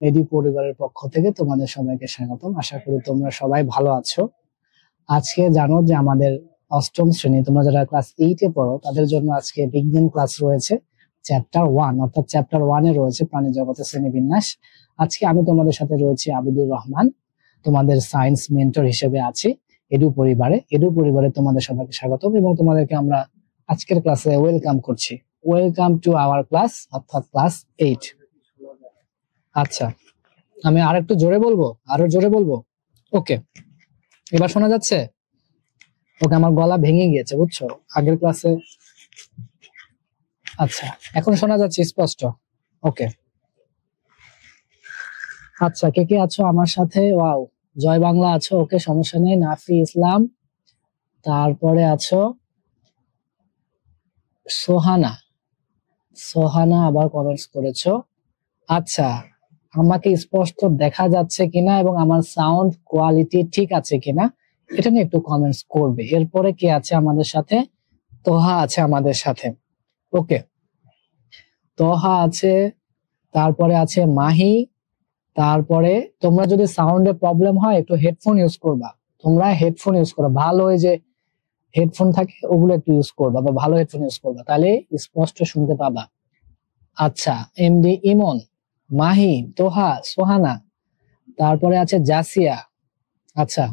এডি পরিবারের পক্ষ থেকে তোমাদের সবাইকে স্বাগতম। আশা করি তোমরা সবাই ভালো আছো। আজকে জানো যে আমাদের অষ্টম শ্রেণী, তোমরা যারা ক্লাস 8-এ পড়ো তাদের জন্য আজকে বিজ্ঞান ক্লাস রয়েছে। চ্যাপ্টার 1 অর্থাৎ চ্যাপ্টার 1-এ রয়েছে প্রাণী জগতের শ্রেণীবিন্যাস। আজকে আমি তোমাদের সাথে রয়েছি আবিদুর রহমান, তোমাদের সায়েন্স মেন্টর হিসেবে আছি এডু পরিবারে। এডু পরিবারে তোমাদের সবাইকে স্বাগতম এবং তোমাদেরকে আমরা আজকের ক্লাসে ওয়েলকাম করছি। ওয়েলকাম টু আওয়ার ক্লাস অর্থাৎ ক্লাস 8। আচ্ছা, আমি আরেকটু জোরে বলবো, আরো জোরে বলবো। ওকে, এবার শোনা যাচ্ছে? ওকে, আমার গলা ভেঙে গিয়েছে বুঝছো আগের ক্লাসে। আচ্ছা, এখন শোনা যাচ্ছে স্পষ্ট? ওকে, আচ্ছা, কে কে আছো আমার সাথে? ওয়াও, জয় বাংলা আছো, ওকে, সমস্যা নেই। নাফি ইসলাম, তারপরে আছো সোহানা। সোহানা আবার কমেন্টস করেছো। আচ্ছা, আমাকে স্পষ্ট দেখা যাচ্ছে কিনা এবং আমার সাউন্ড কোয়ালিটি ঠিক আছে কিনা এটা নিয়ে একটু কমেন্টস করবে। এরপরে কে আছে আমাদের সাথে? তোহা আছে আমাদের সাথে। ওকে, তোহা আছে, তারপরে আছে মাহি। তারপরে তোমরা যদি সাউন্ডে প্রবলেম হয় একটু হেডফোন ইউজ করবা। তোমরা হেডফোন ইউজ করো, ভালো ওই যে হেডফোন থাকে ওগুলো একটু ইউজ করবা, বা ভালো হেডফোন ইউজ করবা, তাহলে স্পষ্ট শুনতে পাবা। আচ্ছা, এমডি ইমন, মাহি, তোহা, সোহানা, তারপরে আছে জাসিয়া। আচ্ছা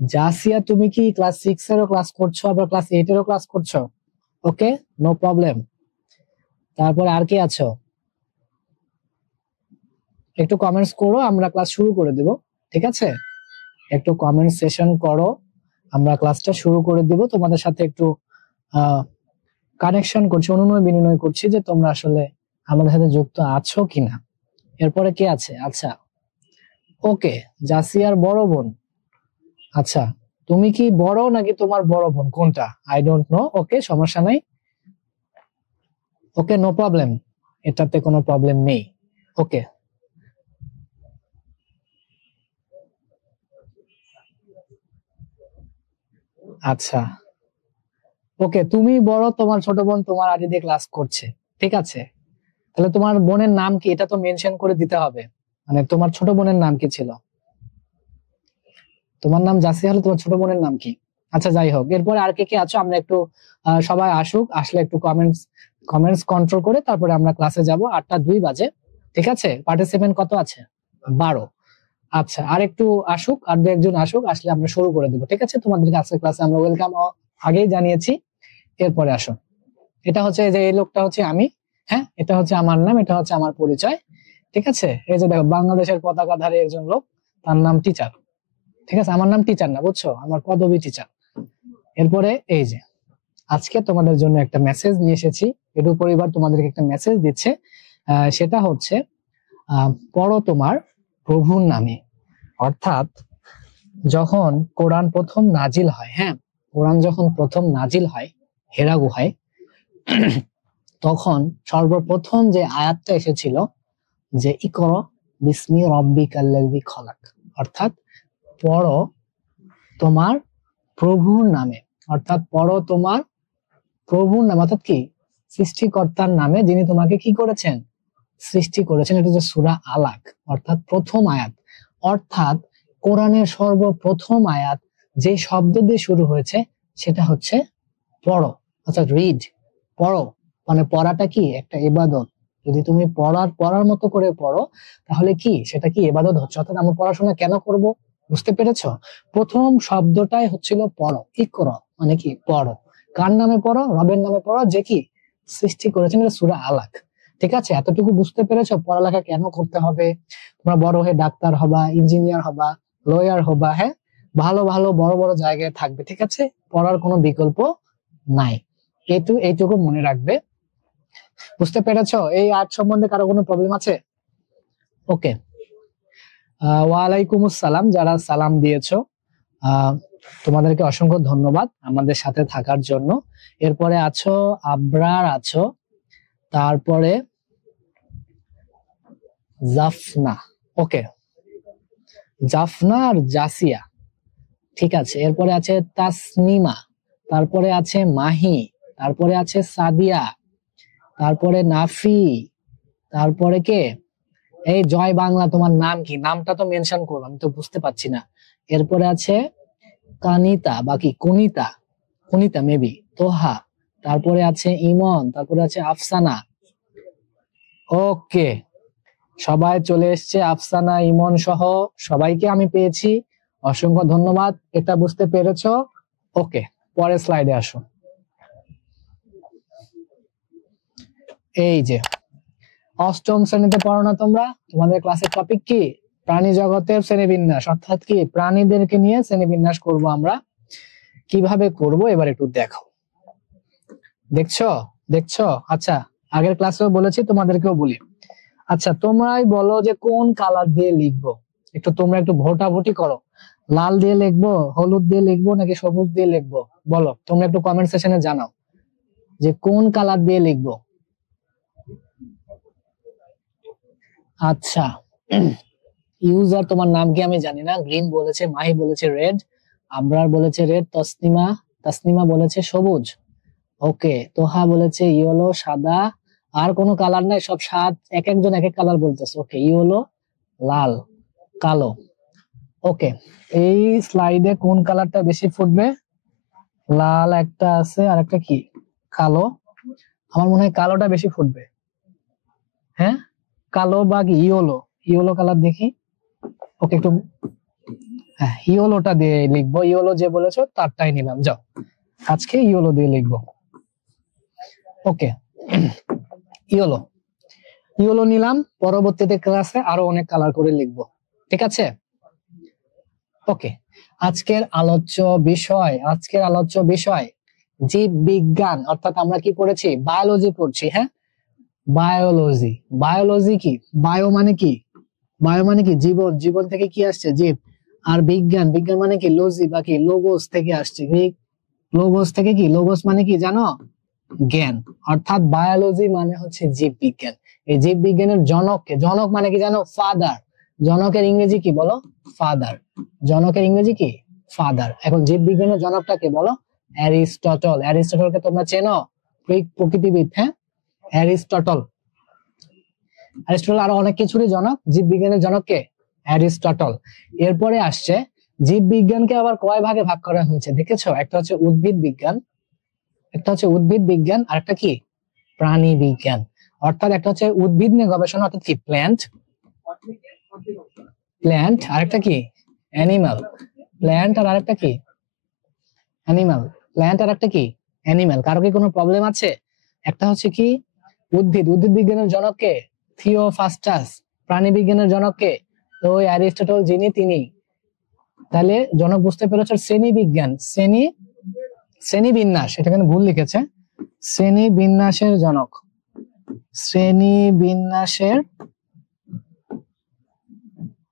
জাসিয়া, তুমি কি ক্লাস 6-এরও ক্লাস করছো আবার ক্লাস 8-এরও ক্লাস করছো? ওকে, নো প্রবলেম। তারপরে আর কি আছো? একটু কমেন্টস করো, আমরা ক্লাস শুরু করে দেব। ঠিক আছে, একটু কমেন্ট সেশন করো, আমরা ক্লাসটা শুরু করে দিব। তোমাদের সাথে একটু কানেকশন করছি, অনুনয় বিনিময় করছি যে তোমরা আসলে আমাদের সাথে যুক্ত আছো কিনা। এরপরে কে আছে? আচ্ছা, ওকে, জাসিয়ার বড় বোন। আচ্ছা, তুমি কি বড় নাকি তোমার বড় বোন, কোনটা? I don't know. ওকে, সমস্যা নাই। ওকে, নো প্রবলেম, এটাতে কোনো প্রবলেম নেই। ওকে, আচ্ছা, ওকে, তুমি বড়, তোমার ছোট বোন তোমার আগে দিয়ে ক্লাস করছে। ঠিক আছে, তাহলে তোমার বোনের নাম কি এটা তো মেনশন করে দিতে হবে। মানে তোমার ছোট বোনের নাম কি ছিল? তোমার নাম জাসিয়া হলে তোমার ছোট বোনের নাম কি? আচ্ছা, যাই হোক, এরপরে আর কে কে আছো আমরা একটু সবাই আসুক, আসলে একটু কমেন্টস কমেন্টস কন্ট্রোল করে তারপরে আমরা ক্লাসে যাব। 8টা 2 বাজে। ঠিক আছে, পার্টিসিপেন্ট কত আছে? 12। আচ্ছা, আর একটু আসুক, আর 2-1 জন আসুক, আসলে আমরা শুরু করে দেবো। ঠিক আছে, তোমাদেরকে আজকের ক্লাসে আমরা ওয়েলকাম আগেই জানিয়েছি। এরপরে আসো, এটা হচ্ছে যে এই লোকটা হচ্ছে আমি। হ্যাঁ, এটা হচ্ছে আমার নাম, এটা হচ্ছে আমার পরিচয়। ঠিক আছে, এই যে দেখো বাংলাদেশের পতাকাধারী একজন লোক, তার নাম টিচার। ঠিক আছে, আমার নাম টিচার না, বুঝছো, আমার পদবী টিচার। এরপরে এই যে আজকে তোমাদের জন্য একটা মেসেজ নিয়ে এসেছি। এডু পরিবার তোমাদেরকে একটা মেসেজ দিচ্ছে, সেটা হচ্ছে পড়ো তোমার প্রভুর নামে। অর্থাৎ যখন কোরআন প্রথম নাজিল হয়, হ্যাঁ, কোরআন যখন প্রথম নাজিল হয় হেরা গুহায়, তখন সর্বপ্রথম যে আয়াতটা এসেছিল যে ইকরা বিসমি রব্বিকাল্লাযী খলাক, অর্থাৎ পড়ো তোমার প্রভুর নামে। অর্থাৎ পড়ো তোমার প্রভুর নামে, অর্থাৎ কি, সৃষ্টিকর্তার নামে, যিনি তোমাকে কি করেছেন? সৃষ্টি করেছেন। এটা হচ্ছে সূরা আলাক, অর্থাৎ প্রথম আয়াত। অর্থাৎ কোরআনের সর্বপ্রথম আয়াত যে শব্দ দিয়ে শুরু হয়েছে সেটা হচ্ছে পড়ো, অর্থাৎ রিড। পড়ো মানে পড়াটা কি একটা ইবাদত। যদি তুমি পড়ার মতো করে পড়ো তাহলে কি সেটা কি ইবাদত হচ্ছে। অর্থাৎ আমরা পড়াশোনা কেন করব, বুঝতে পেরেছো? প্রথম শব্দটাই হচ্ছিল পড়ো, ইকরা মানে কি পড়ো। কার নামে পড়ো? রবের নামে পড়ো, যে কি সৃষ্টি করেছেন। এটা সূরা আলাক। ঠিক আছে, এতটুকু বুঝতে পেরেছো পড়ালেখা কেন করতে হবে। তোমরা বড় হয়ে ডাক্তার হবা, ইঞ্জিনিয়ার হবা, লয়ার হবা, হ্যাঁ, ভালো ভালো বড় বড় জায়গায় থাকবে। ঠিক আছে, পড়ার কোনো বিকল্প নাই। এইটুকু মনে রাখবে। বুঝতে পেরেছো? এই আর্ট সম্বন্ধে কারো কোনো প্রবলেম আছে? ওকে, ওয়ালাইকুম আসসালাম, যারা সালাম দিয়েছো তোমাদেরকে অসংখ্য ধন্যবাদ আমাদের সাথে থাকার জন্য। এরপরে আছো আবরার, আছো, তারপরে জাফনা। ওকে, জাফনা আর জাসিয়া। ঠিক আছে, এরপরে আছে তাসনিমা, তারপরে আছে মাহি, তারপরে আছে সাদিয়া, তারপরে নাফি, তারপরে কে? এই জয় বাংলা, তোমার নাম কি? নামটা তো মেনশন করবো, আমি তো বুঝতে পারছি না। এরপরে আছে কানিতা বাকি কনিতা, কনিতা মেবি, তোহা, তারপরে আছে ইমন, তারপরে আছে আফসানা। ওকে, সবাই চলে এসছে, আফসানা ইমন সহ সবাইকে আমি পেয়েছি, অসংখ্য ধন্যবাদ। এটা বুঝতে পেরেছো? ওকে, পরের স্লাইডে আসো। এই যে অষ্টম শ্রেণীতে পড়ো না তোমরা? তোমাদের ক্লাসের টপিক কি? প্রাণী জগতের শ্রেণীবিন্যাস, অর্থাৎ কি প্রাণীদেরকে নিয়ে শ্রেণীবিন্যাস করব আমরা। কিভাবে করব এবার একটু দেখো। দেখছো দেখছো? আচ্ছা, আগের ক্লাসেও বলেছি, তোমাদেরকেও বলি। আচ্ছা, তোমরাই বলো যে কোন কালার দিয়ে লিখবো। একটু তোমরা একটু ভোটাভুটি করো, লাল দিয়ে লিখবো, হলুদ দিয়ে লিখবো, নাকি সবুজ দিয়ে লিখবো? বলো তোমরা, একটু কমেন্ট সেকশনে জানাও যে কোন কালার দিয়ে লিখবো। আচ্ছা, ইউজার তোমার নাম কি আমি জানি না। গ্রিন বলেছে, মাহি বলেছে রেড, আবরার বলেছে রেড, তসনিমা তসনিমা বলেছে সবুজ। ওকে, তোহা বলেছে ইয়েলো, সাদা। আর কোনো কালার নাই, সব সাত, এক একজন এক এক কালার বলতেছে। ওকে, ইয়েলো, লাল, কালো। ওকে, এই স্লাইডে কোন কালারটা বেশি ফুটবে? লাল একটা আছে, আর একটা কি কালো। আমার মনে হয় কালোটা বেশি ফুটবে। হ্যাঁ, কালো বা ইয়েলো, ইয়েলো কালার দেখি। ওকে, একটু হ্যাঁ, ইয়েলোটা দিয়ে লিখবো। ইয়েলো যে বলেছো তারটাই নিলাম, যাও আজকে ইয়েলো দিয়ে লিখবো। ওকে, ইয়েলো ইয়েলো নিলাম, পরবর্তীতে ক্লাসে আরো অনেক কালার করে লিখবো, ঠিক আছে? ওকে, আজকের আলোচ্য বিষয় জীব বিজ্ঞান, অর্থাৎ আমরা কি পড়েছি? বায়োলজি পড়ছি। হ্যাঁ, বায়োলজি। বায়োলজি কি? বায়ো মানে কি? বায়ো মানে কি? জীবন, জীবন থেকে কি আসছে? জীব। আর বিজ্ঞান, বিজ্ঞান মানে কি? লজি বা কি লোগোস থেকে আসছে। গ্রিক লোগোস থেকে কি? লোগোস মানে কি জানো? জ্ঞান। অর্থাৎ বায়োলজি মানে হচ্ছে জীব বিজ্ঞান। এই জীব বিজ্ঞানের জনককে, জনক মানে কি জানো? ফাদার। জনকের ইংরেজি কি বলো? ফাদার। জনকের ইংরেজি কি? ফাদার। এখন জীব বিজ্ঞানের জনকটাকে বলো অ্যারিস্টটল। অ্যারিস্টটলকে তোমরা চেনো? গ্রিক প্রকৃতিবিদ। হ্যাঁ, অ্যারিস্টটল। অ্যারিস্টটল আরো অনেক কিছুরই জনক, জীব বিজ্ঞানের জনক কে? অ্যারিস্টটল। এরপরে আসছে জীব বিজ্ঞানকে আবার কয় ভাগে ভাগ করা হয়েছে দেখেছো? একটা হচ্ছে উদ্ভিদ বিজ্ঞান, আর একটা কি? প্রাণী বিজ্ঞান। অর্থাৎ একটা হচ্ছে উদ্ভিদ নিয়ে গবেষণা, অর্থাৎ কি প্ল্যান্ট, আর একটা কি অ্যানিমাল। প্ল্যান্ট আর আরেকটা কি অ্যানিমাল। প্ল্যান্ট আর একটা কি অ্যানিমাল। কারো কি কোনো প্রবলেম আছে? একটা হচ্ছে কি উদ্ভিদ, উদ্ভিদ বিজ্ঞানের জনক কে? থিওফাস্টাস। প্রাণী বিজ্ঞানের জনক কে? তো ওই অ্যারিস্টটল, যিনি তিনি। তাহলে জনক বুঝতে পেরেছ? শ্রেণী বিজ্ঞান, শ্রেণী বিন্যাস, এটা কিন্তু ভুল লিখেছে। শ্রেণী বিন্যাসের জনক, শ্রেণী বিন্যাসের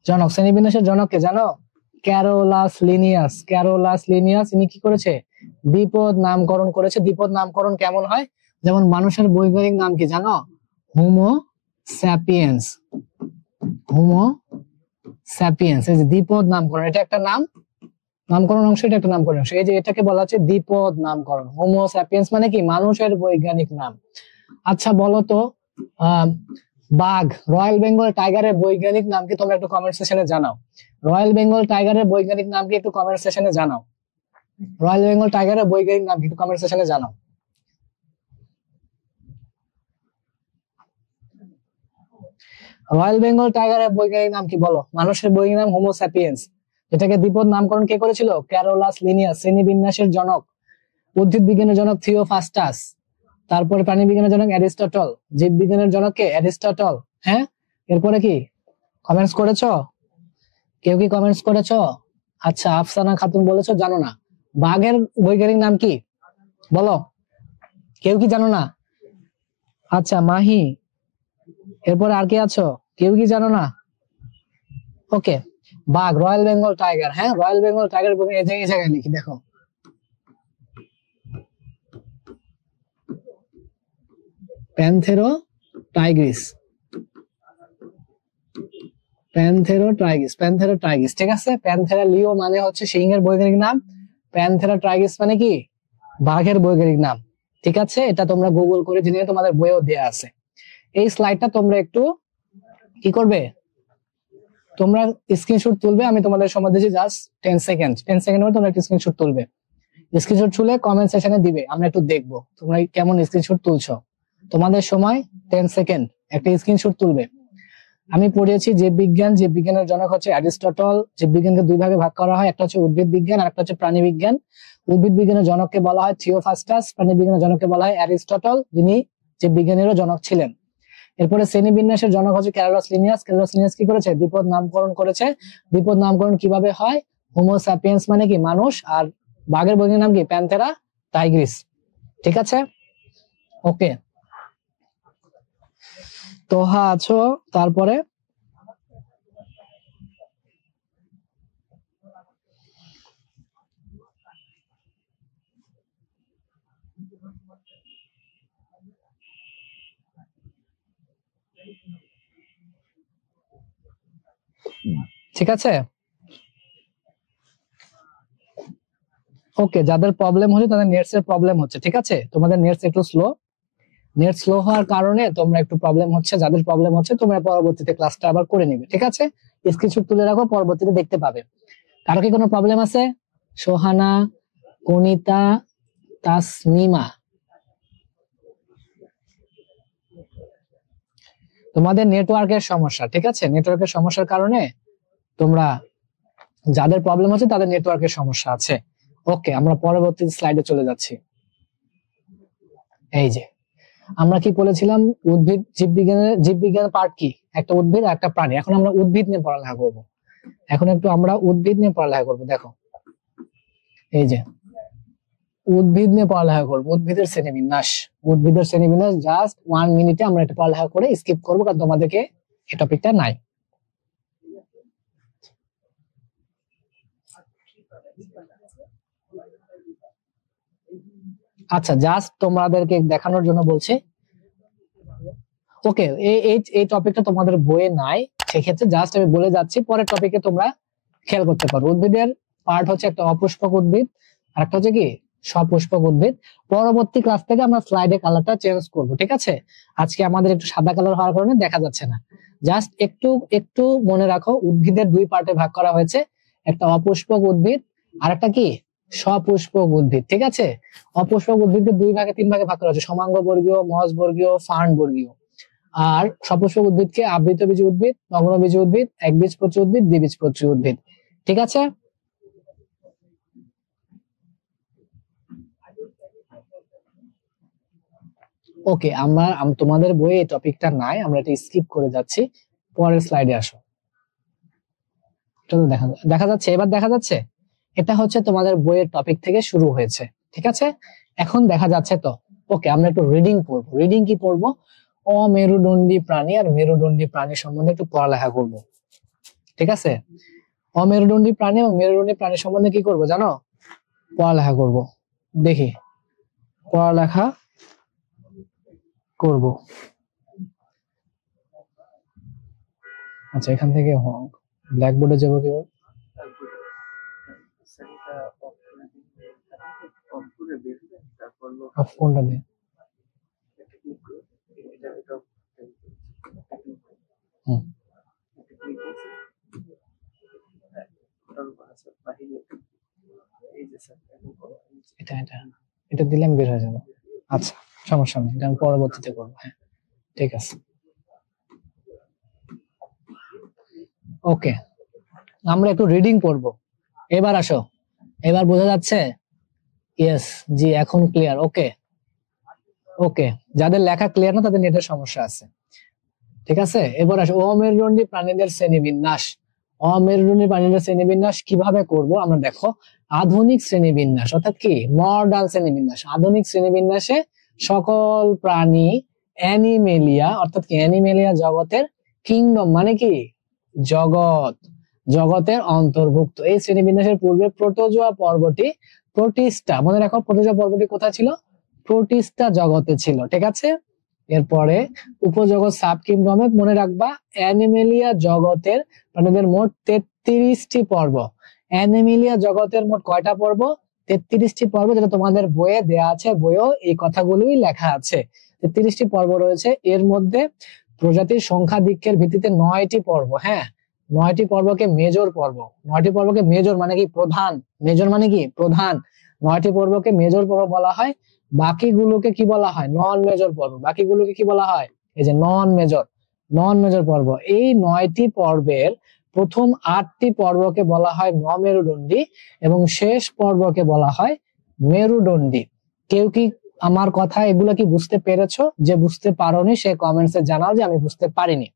জনক। শ্রেণী বিন্যাসের জনক কে জানো? Carolus Linnaeus. ক্যারোলাস লিনিয়াস ইনি কি করেছে? দ্বিপদ নামকরণ করেছে। দ্বিপদ নামকরণ কেমন হয়? যেমন মানুষের বৈজ্ঞানিক নাম কি জানো? Homo sapiens. হোমো স্যাপিয়েন্স, এই যে দ্বিপদ নামকরণ, এটা একটা নাম, নামকরণ অংশ, এটা একটা নামকরণ অংশ। এই যে এটাকে বলা হচ্ছে দ্বিপদ নামকরণ। হোমো স্যাপিয়েন্স মানে কি? মানুষের বৈজ্ঞানিক নাম। আচ্ছা বলো তো, বাঘ, রয়্যাল বেঙ্গল টাইগারের বৈজ্ঞানিক নাম কি? তোমরা একটু কমেন্ট সেকশনে জানাও। রয়্যাল বেঙ্গল টাইগারের বৈজ্ঞানিক নাম কি? একটু কমেন্ট সেকশনে জানাও। রয়্যাল বেঙ্গল টাইগারের বৈজ্ঞানিক নাম কি? একটু কমেন্ট সেকশনে জানাও। রয়্যাল বেঙ্গল টাইগারের বৈজ্ঞানিক নাম কি বলো? মানুষের বৈজ্ঞানিক নাম হোমো স্যাপিয়েন্স, যেটাকে দ্বিপদ নামকরণ কে করেছিল? Carolus Linnaeus. শ্রেণীবিন্যাসের জনক, উদ্ভিদ বিজ্ঞানের জনক থিওফাস্টাস। তারপরে প্রাণী বিজ্ঞানের জনক অ্যারিস্টটল। জীব বিজ্ঞানের জনক কে? অ্যারিস্টটল। হ্যাঁ, এরপরে কি কমেন্টস করেছো? কেউ কি কমেন্টস করেছো? আচ্ছা, আফসানা খাতুন বলেছো জানো না। বাঘের বৈজ্ঞানিক নাম কি বলো? কেউ কি জানো না? আচ্ছা মাহি, এরপরে আর কি আছো? কেউ কি জানো না? ওকে, বাঘ, রয়্যাল বেঙ্গল টাইগার। হ্যাঁ, রয়্যাল বেঙ্গল টাইগার এই জায়গায় লিখি, দেখো প্যান্থেরো টাইগ্রিস। প্যান্থেরো টাইগ্রিস, প্যান্থেরো টাইগ্রিস, ঠিক আছে। প্যান্থেরা লিও মানে হচ্ছে সিংহের বৈজ্ঞানিক নাম। প্যান্থেরা টাইগ্রিস মানে কি? বাঘের বৈজ্ঞানিক নাম। ঠিক আছে, এটা তোমরা গুগল করে জেনে, তোমাদের বইও দেয়া আছে। এই স্লাইডটা তোমরা একটু কি করবে, তোমরা স্ক্রিনশট তুলবে। আমি তোমাদের সময় দিয়েছি জাস্ট 10 সেকেন্ড, 10 সেকেন্ড মধ্যে তোমরা একটা স্ক্রিনশট তুলবে। স্ক্রিনশট তুলে কমেন্ট সেকশনে দিবে, আমরা একটু দেখবো তোমরা কেমন স্ক্রিনশট তুলছো। তোমাদের সময় 10 সেকেন্ড, একটা স্ক্রিনশট তুলবে। আমি পড়িয়েছি জীববিজ্ঞান, জীববিজ্ঞানের জনক হচ্ছে অ্যারিস্টটল। জীববিজ্ঞানকে দুই ভাগে ভাগ করা হয়, একটা হচ্ছে উদ্ভিদ বিজ্ঞান আর একটা হচ্ছে প্রাণী বিজ্ঞান। উদ্ভিদ বিজ্ঞানের জনককে বলা হয় থিওফ্রাস্টাস, প্রাণী বিজ্ঞানের জনককে বলা হয় অ্যারিস্টটল, যিনি জীববিজ্ঞানেরও জনক ছিলেন। এরপরে শ্রেণীবিন্যাসের জনক হচ্ছে ক্যারোলাস লিনিয়াস। ক্যারোলাস লিনিয়াস কি করেছে, দ্বিপদ নামকরণ করেছে। দ্বিপদ নামকরণ কিভাবে হয়, হোমো স্যাপিয়েন্স মানে কি মানুষ, আর বাঘের বৈজ্ঞানিক নাম কি, প্যান্থেরা টাইগ্রিস। ঠিক আছে, ওকে। তোহা আছো, তারপরে ঠিক আছে, ওকে। যাদের প্রবলেম হচ্ছে তাদের নেটস এর প্রবলেম হচ্ছে, ঠিক আছে, তোমাদের নেটস একটু স্লো। নেট স্লো হওয়ার কারণে তোমরা একটু প্রবলেম হচ্ছে, যাদের প্রবলেম হচ্ছে তোমরা পরবর্তীতে ক্লাসটা আবার করে নিবে, ঠিক আছে। স্ক্রিনশট তুলে রাখো, পরবর্তীতে দেখতে পাবে। কারো কি কোনো প্রবলেম আছে? সোহানা, কনিতা, তাসনিমা, তোমাদের নেটওয়ার্কের সমস্যা, ঠিক আছে। নেটওয়ার্কের সমস্যার কারণে তোমরা, যাদের প্রবলেম হচ্ছে তাদের নেটওয়ার্কের সমস্যা আছে। ওকে, আমরা পরবর্তী স্লাইডে চলে যাচ্ছি। এই যে আমরা কি বলেছিলাম, উদ্ভিদ জীববিজ্ঞানের পার্ট কি, একটা উদ্ভিদ আর একটা প্রাণী। এখন আমরা উদ্ভিদ নিয়ে পড়ালেখা করব। এখন একটু আমরা উদ্ভিদ নিয়ে পড়ালেখা করব। দেখো এই যে উদ্ভিদ নিয়ে পড়ালেখা করবো, উদ্ভিদের শ্রেণীবিন্যাস। উদ্ভিদের শ্রেণীবিন্যাস জাস্ট 1 মিনিটে আমরা এটা পড়ালেখা করে স্কিপ করবো, কারণ তোমাদেরকে এই টপিকটা নাই। আচ্ছা, জাস্ট তোমাদেরকে দেখানোর জন্য বলছি। ওকে, এই টপিকটা তোমাদের বইয়ে নাই, সেক্ষেত্রে জাস্ট আমি বলে যাচ্ছি, পরের টপিকে তোমরা খেয়াল করতে পারো। উদ্ভিদের পার্ট হচ্ছে একটা অপুষ্পক উদ্ভিদ আর একটা হচ্ছে কি সপুষ্পক উদ্ভিদ। পরবর্তী ক্লাস থেকে আমরা স্লাইডে কালারটা চেঞ্জ করব, ঠিক আছে। আজকে আমাদের একটু সাদা কালার হওয়ার কারণে দেখা যাচ্ছে না। জাস্ট একটু একটু মনে রাখো, উদ্ভিদের দুই পার্টে ভাগ করা হয়েছে, একটা অপুষ্পক উদ্ভিদ আর একটা কি সপুষ্পক উদ্ভিদ, ঠিক আছে। অপুষ্পক উদ্ভিদকে দুই ভাগে তিন ভাগে ভাগ করা হয়েছে, সমাঙ্গ বর্গীয়, মহাজ বর্গীয়, ফার্ন বর্গীয়। আর সপুষ্পক উদ্ভিদকে আবৃতবীজী উদ্ভিদ, নগ্নবীজী উদ্ভিদ, একবীজপত্রী উদ্ভিদ, দ্বিবীজপত্রী উদ্ভিদ, ঠিক আছে। ওকে, তোমাদের বইয়ে এই টপিকটা নাই, আমরা এটা স্কিপ করে যাচ্ছি। পরের স্লাইডে আসো। চলো, দেখা যাচ্ছে, এবার দেখা যাচ্ছে। এটা হচ্ছে তোমাদের বইয়ের টপিক থেকে শুরু হয়েছে, ঠিক আছে। এখন দেখা যাচ্ছে তো। ওকে, আমরা একটু রিডিং পড়বো। রিডিং কি পড়বো, অমেরুদণ্ডী প্রাণী আর মেরুদণ্ডী প্রাণী সম্বন্ধে একটু পড়ালেখা করব, ঠিক আছে। অমেরুদণ্ডী প্রাণী এবং মেরুদণ্ডী প্রাণী সম্বন্ধে কি করব জানো, পড়ালেখা করব। দেখি, পড়ালেখা করব। আচ্ছা, এখান থেকে ব্ল্যাকবোর্ডে যাবো কিভাবে? অফ কোনটা দিয়ে? এটা এটা এটা দিলে আমি বের হয়ে যাবো। আচ্ছা, সমস্যা নেই, এটা আমি পরবর্তীতে করবো। হ্যাঁ, ঠিক আছে। ওকে, আমরা একটু রিডিং পড়বো। এবার আসো, এবার বোঝা যাচ্ছে? ইয়েস, জি, এখন ক্লিয়ার। ওকে, ওকে, যাদের লেখা ক্লিয়ার না তাদের নেটের সমস্যা আছে, ঠিক আছে। এবার আসো, অমেরুদণ্ডী প্রাণীদের শ্রেণীবিন্যাস। অমেরুদণ্ডী প্রাণীদের শ্রেণীবিন্যাস কিভাবে করব আমরা, দেখো। আধুনিক শ্রেণীবিন্যাস অর্থাৎ কি মডার্ন শ্রেণীবিন্যাস। আধুনিক শ্রেণীবিন্যাসে সকল প্রাণী অ্যানিমেলিয়া অর্থাৎ কি অ্যানিমেলিয়া জগতের কিংডম মানে কি জগৎ, জগতের অন্তর্ভুক্ত। এই শ্রেণীবিন্যাসের পূর্বে প্রোটোজোয়া পর্বটি প্রোটিস্টা, মনে রাখো প্রোটোজোয়া পর্বটি কোথায় ছিল, প্রোটিস্টা জগতে ছিল, ঠিক আছে। এরপরে উপজগৎ সাব কিংডমে, মনে রাখবা অ্যানিমেলিয়া জগতের প্রাণীদের মোট 33টি পর্ব। অ্যানিমেলিয়া জগতের মোট কয়টা পর্ব, 33টি পর্ব, যেটা তোমাদের বইয়ে দেয়া আছে। বইয়েও এই কথাগুলোই লেখা আছে। 33টি পর্ব রয়েছে, এর মধ্যে প্রজাতির সংখ্যাধিক্যের ভিত্তিতে 9টি পর্ব, হ্যাঁ 9টি পর্বকে মেজর পর্ব, 9টি পর্বকে মেজর মানে কি প্রধান, মেজর মানে কি প্রধান, 9টি পর্বকে মেজর পর্ব বলা হয়, বাকিগুলোকে কি বলা হয় নন মেজর পর্ব, বাকিগুলোকে কি বলা হয় এই যে নন মেজর পর্ব। এই 9টি পর্বের প্রথম 8টি পর্বকে বলা হয় নমেরুদণ্ডী এবং শেষ পর্বকে বলা হয় মেরুদণ্ডী। কেউ কি আমার কথা এগুলো কি বুঝতে পেরেছো? যে বুঝতে পারোনি সে কমেন্টসে জানাও যে আমি বুঝতে পারিনি।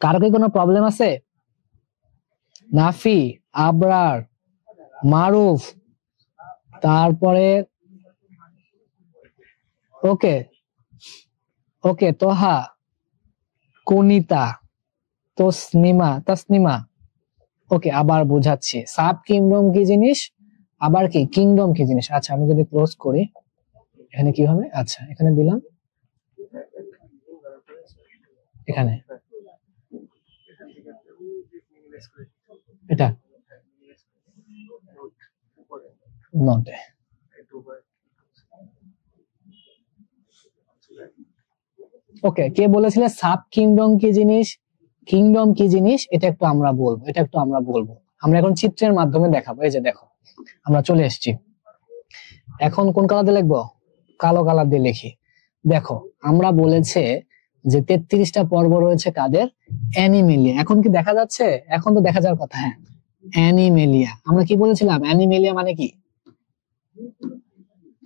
কারো কি কোনো প্রবলেম আছে? নাফি, আবরার, মারুফ, তারপরে ওকে ওকে তোহা, কুনিতা, তাসনিমা। ওকে, আবার বোঝাচ্ছি সাব কিংডম কি জিনিস, আবার কি কিংডম কি জিনিস। আচ্ছা আমি যদি ক্লোজ করি এখানে কি হবে, আচ্ছা এখানে দিলাম, এখানে এটা নোটে। ওকে, কে বলেছিলে সাব কিংডম কি জিনিস, কিংডম কি জিনিস, এটা একটু আমরা বলবো। আমরা এখন চিত্রের মাধ্যমে দেখাবো। এই যে দেখো আমরা চলে এসেছি, এখন কোন কালার দিয়ে লিখবো, কালো কালার দিয়ে লিখি। দেখো আমরা বলেছে যে 33টা পর্ব রয়েছে কাদের, অ্যানিমেলিয়া। এখন কি দেখা যাচ্ছে? এখন তো দেখা যাওয়ার কথা। হ্যাঁ অ্যানিমেলিয়া, আমরা কি বলেছিলাম অ্যানিমেলিয়া মানে কি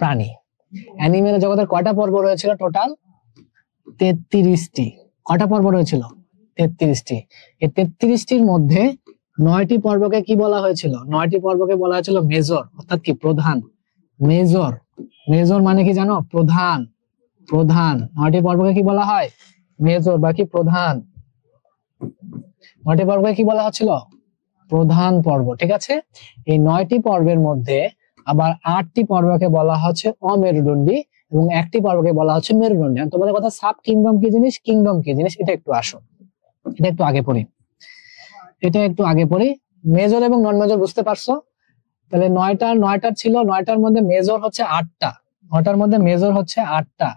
প্রাণী। অ্যানিমেলিয়া জগতের কয়টা পর্ব রয়েছিল টোটাল? 33টি। কয়টা পর্ব রয়েছিল? 33টি। এই 33টির মধ্যে 9টি পর্বকে কি বলা হয়েছিল? 9টি পর্বকে বলা হয়েছিল মেজর, অর্থাৎ কি প্রধান। মেজর, মেজর মানে কি জানো? প্রধান, প্রধান। 9টি পর্বকে কি বলা হয়? মেজর বা কি প্রধান। 9টি পর্বকে কি বলা হচ্ছিল? প্রধান পর্ব, ঠিক আছে। এই 9টি পর্বের মধ্যে আবার 8টি পর্বকে বলা হচ্ছে অমেরুদণ্ডী এবং একটি পর্বকে বলা হচ্ছে মেরুদণ্ডী। তোমাদের কথা সাব কিংডম কি জিনিস, কিংডম কি জিনিস, এটা একটু আসো, এটা একটু আগে পড়ি। মেজর এবং নন মেজর বুঝতে পারছো? তাহলে 9টার ছিল, 9টার মধ্যে মেজর হচ্ছে 8টা, 9টার মধ্যে মেজর হচ্ছে 8টা,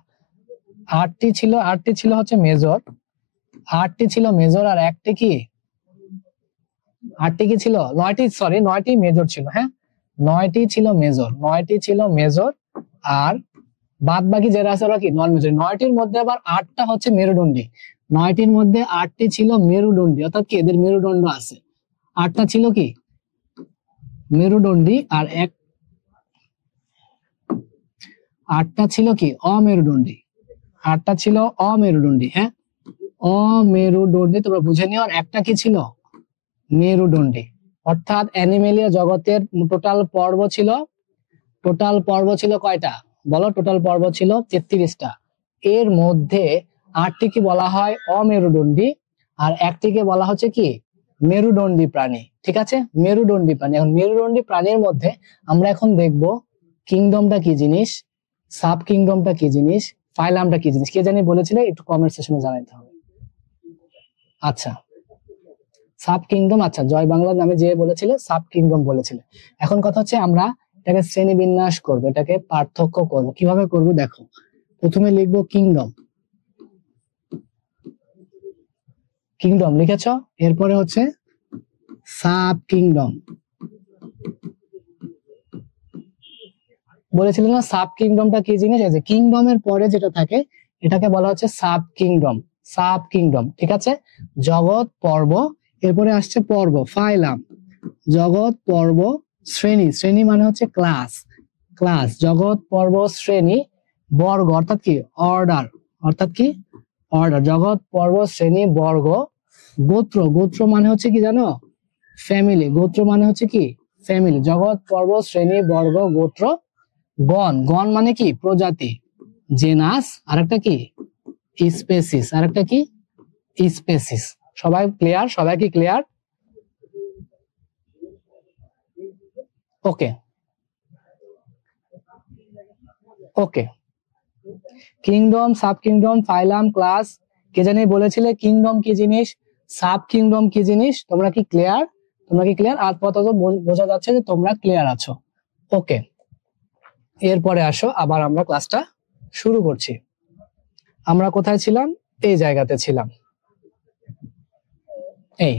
8টি ছিল হচ্ছে মেজর, 8টি ছিল মেজর আর একটি কি, 8টি কি ছিল? 9টি মেজর ছিল, হ্যাঁ 9টি ছিল মেজর আর বাদ বাকি যেটা আছে ওরা কি নন মেজর। 9টির মধ্যে আবার 8টা হচ্ছে মেরুদণ্ডী, 9টির মধ্যে 8টি ছিল মেরুদণ্ডী, অর্থাৎ কি এদের মেরুদণ্ড আছে। 8টা ছিল কি মেরুদণ্ডী আর 8টা ছিল কি অমেরুদণ্ডী, 8টা ছিল অমেরুদণ্ডী, হ্যাঁ অমেরুদণ্ডী তোমরা বুঝে নিও। আর একটা কি ছিল? মেরুদণ্ডী। অর্থাৎ অ্যানিমেলিয়া জগতের টোটাল পর্ব ছিল কয়টা বলো? টোটাল পর্ব ছিল 33টা। এর মধ্যে 8টি কি বলা হয় অমেরুদণ্ডী আর একটিকে বলা হচ্ছে কি মেরুদণ্ডী প্রাণী, ঠিক আছে মেরুদণ্ডী প্রাণী। এখন মেরুদণ্ডী প্রাণীর মধ্যে আমরা এখন দেখব কিংডমটা কি জিনিস, সাব কিংডমটা কি জিনিস, ফাইলামটা কি জিনিস। কে জানি বলেছিলে একটু কমেন্ট সেকশনে জানাতে হবে। আচ্ছা সাব কিংডম, আচ্ছা জয় বাংলা নামে যে বলেছিলে সাব কিংডম বলেছিলে। এখন কথা হচ্ছে আমরা এটাকে শ্রেণী বিন্যাস করবো, এটাকে পার্থক্য করব। কিভাবে করব দেখো, প্রথমে লিখবো কিংডম, কিংডম লিখেছ, এরপরে হচ্ছে সাব কিংডম। বলেছিলেন না সাব কিংডমটা কি জিনিস? এই যে কিংডমের পরে যেটা থাকে এটাকে বলা হচ্ছে সাব কিংডম, সাব কিংডম, ঠিক আছে। জগৎ পর্ব, এরপরে আসছে পর্ব ফাইলাম, জগৎ পর্ব শ্রেণী, শ্রেণী মানে হচ্ছে ক্লাস, ক্লাস জগৎ পর্ব শ্রেণী বর্গ, অর্থাৎ কি অর্ডার, অর্থাৎ কি অর্ডার। জগৎ পর্ব শ্রেণী বর্গ। গোত্র, গোত্র মানে হচ্ছে কি জানো? ফ্যামিলি, গোত্র মানে হচ্ছে কি ফ্যামিলি। জগৎ পর্ব শ্রেণী বর্গ গোত্র। গণ, গণ মানে কি প্রজাতি, জেনাস, আরেকটা কি স্পেসিস, আরেকটা কি স্পেসিস। সবাই ক্লিয়ার? সবাই কি clear? Okay okay. Kingdom, sub kingdom, phylum, class. কে জানি বলেছিলে কিংডম কি জিনিস, সাব কিংডম কি জিনিস? তোমরা কি ক্লিয়ার? তোমরা কি ক্লিয়ার? আপাতত বোঝা যাচ্ছে যে তোমরা ক্লিয়ার আছো। ওকে এরপরে আসো আবার আমরা ক্লাসটা শুরু করছি। আমরা কোথায় ছিলাম? এই জায়গাতে ছিলাম। এই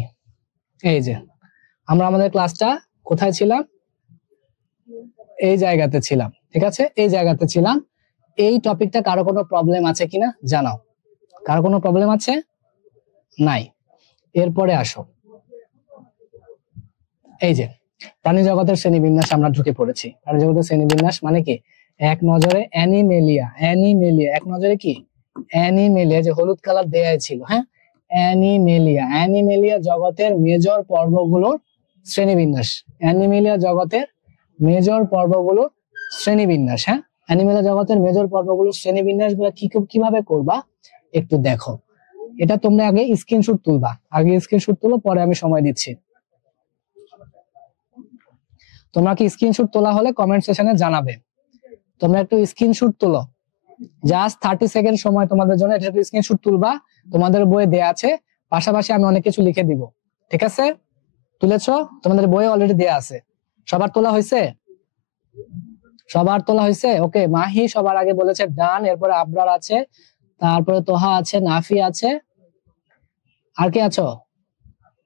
এই যে আমরা আমাদের ক্লাসটা কোথায় ছিলাম? এই জায়গাতে ছিলাম, ঠিক আছে, এই জায়গাতে ছিলাম। এই টপিকটা কারো কোনো প্রবলেম আছে কিনা জানাও। কারো কোনো প্রবলেম আছে? নাই। এরপরে আসো, এই যে প্রাণী জগতের শ্রেণীবিন্যাস আমরা ঢুকে পড়েছি। প্রাণী জগতের শ্রেণীবিন্যাস মানে কি? এক নজরে অ্যানিমেলিয়া, অ্যানিমেলিয়া, এক নজরে কি? অ্যানিমেলিয়া, যে হলুদ কালার দেয়া ছিল, হ্যাঁ, অ্যানিমেলিয়া। অ্যানিমেলিয়া জগতের মেজর পর্বগুলোর শ্রেণীবিন্যাস। অ্যানিমেলিয়া জগতের মেজর পর্বগুলোর শ্রেণীবিন্যাস, হ্যাঁ। অ্যানিমেলিয়া জগতের মেজর পর্বগুলোর শ্রেণীবিন্যাস গুলো কিভাবে করবা একটু দেখো। এটা তোমরা আগে স্ক্রিনশট তুলবা, আগে স্ক্রিনশট তুলো, পরে আমি সময় দিচ্ছি। তোমরা কি স্ক্রিনশট তোলা হলে কমেন্ট সেকশনে জানাবে। তোমরা একটু স্ক্রিনশট তুলো, জাস্ট 30 সেকেন্ড সময় তোমাদের জন্য। এটা একটু স্ক্রিনশট তুলবা, তোমাদের বইয়ে দেয়া আছে, পাশাপাশি আমি অনেক কিছু লিখে দিব, ঠিক আছে? তুলেছো? তোমাদের বইয়ে অলরেডি দেয়া আছে। সবার তোলা হয়েছে? সবার তোলা হয়েছে? ওকে, মাহি সবার আগে বলেছে ডান, এরপরে আবরার আছে, তারপরে তোহা আছে, নাফি আছে, আর কি আছো?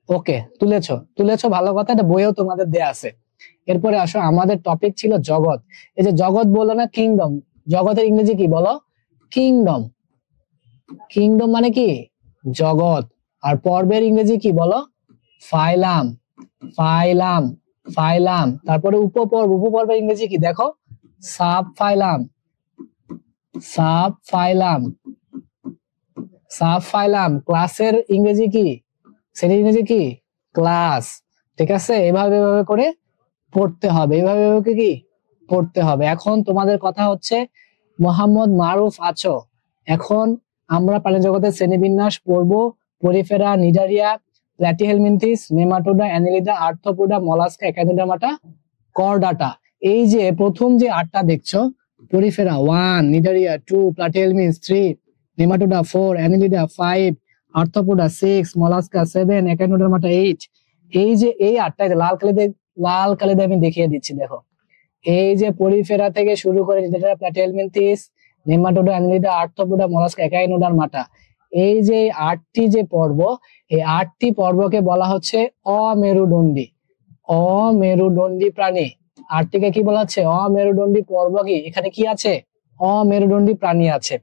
ওকে, তুলেছো, তুলেছো, ভালো কথা, এটা বইয়েও তোমাদের দেয়া আছে। এরপরে আসো, আমাদের টপিক ছিল জগৎ। এই যে জগৎ বলো না, কিংডম। জগতের ইংরেজি কি বলো? কিংডম। কিংডম মানে কি? জগৎ। আর পর্বের ইংরেজি কি বলো? ফাইলাম। ফাইলাম, ফাইলাম। তারপরে উপপর্ব, উপপর্বের ইংরেজি কি দেখো? Sub phylum, sub phylum, sub phylum. ক্লাসের ইংরেজি কি? শ্রেণীর ইংরেজি কি? ক্লাস। ঠিক আছে, এভাবে এভাবে করে পড়তে হবে, এভাবে এভাবে কি পড়তে হবে। এখন তোমাদের কথা হচ্ছে, মোহাম্মদ মারুফ আছো, এখন আমরা প্রাণী জগতের শ্রেণীবিন্যাস পড়বো। Porifera, Cnidaria, Platyhelminthes, Nematoda, Annelida, Arthropoda, Mollusca, Echinodermata, Chordata. এই যে প্রথম যে 8টা দেখছো, Porifera 1, Cnidaria 2, Platyhelminth 3, Nematoda 4, Annelida 5, Arthropoda 6, Mollusca 7, Echinodermata 8। এই যে এই 8টা, লাল কালি দিয়ে, লাল কালি দিয়ে আমি দেখিয়ে দিচ্ছি, দেখো। এই যে পরিফেরা থেকে শুরু করে Cnidaria, Platyhelminthes, Nematoda, Annelida, Arthropoda, Mollusca, Echinodermata, এই যে 8টি যে পর্ব, এই 8টি পর্বকে বলা হচ্ছে অমেরুদণ্ডী। অমেরুদণ্ডী প্রাণী। 8টিকে কি বলা হচ্ছে? অমেরুদণ্ডী পর্ব। কি এখানে কি আছে? অমেরুদণ্ডী প্রাণী আছে।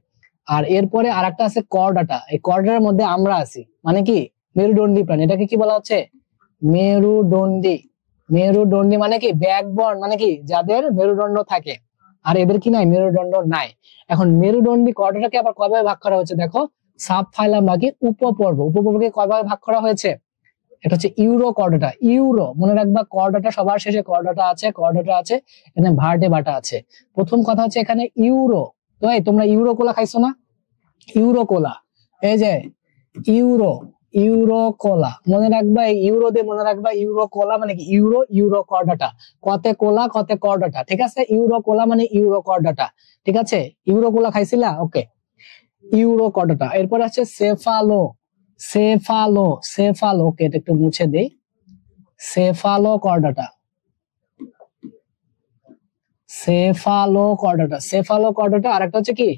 আর এরপরে আরেকটা আছে করডাটা। এই করডাটার মধ্যে আমরা আছি, মানে কি? মেরুদণ্ডী প্রাণী। এটাকে কি বলা হচ্ছে? মেরুদণ্ডী। মেরুদণ্ডী মানে কি? ব্যাকবোন, মানে কি? যাদের মেরুদণ্ড থাকে। আর এদের কি নাই? মেরুদণ্ড নাই। এখন মেরুদণ্ডী করডাটাকে আবার কয়ভাবে ভাগ করা হয়েছে দেখো। সাব ফাইলাম বাকি উপপর্ব। উপপর্বকে কয়ভাবে ভাগ করা হয়েছে? এটা হচ্ছে ইউরো করডাটা। ইউরো মনে রাখবা, করডাটা সবার শেষে করডাটা আছে, করডাটা আছে, এখানে ভার্টেব্রাটা আছে। প্রথম কথা হচ্ছে এখানে ইউরো। তো এই তোমরা ইউরো কোলা খাইছো না? ইউরো কোলা, এই যে ইউরো, ইউরো কোলা মনে রাখবা। এই ইউরো দিয়ে মনে রাখবা, ইউরো কোলা মানে কি? Euro, euro Chordata. কতে কোলা, কতে করডাটা, ঠিক আছে? ইউরো কোলা মানে ইউরো করডাটা, ঠিক আছে? ইউরো কোলা খাইছিলা? ওকে, ইউরো করডাটা। এরপর আছে সেফালো। সেফালো, সেফালো, ওকে, এটা একটু মুছে দেই। Cephalo Chordata, cephalo Chordata, cephalo Chordata. আর একটা হচ্ছে কি?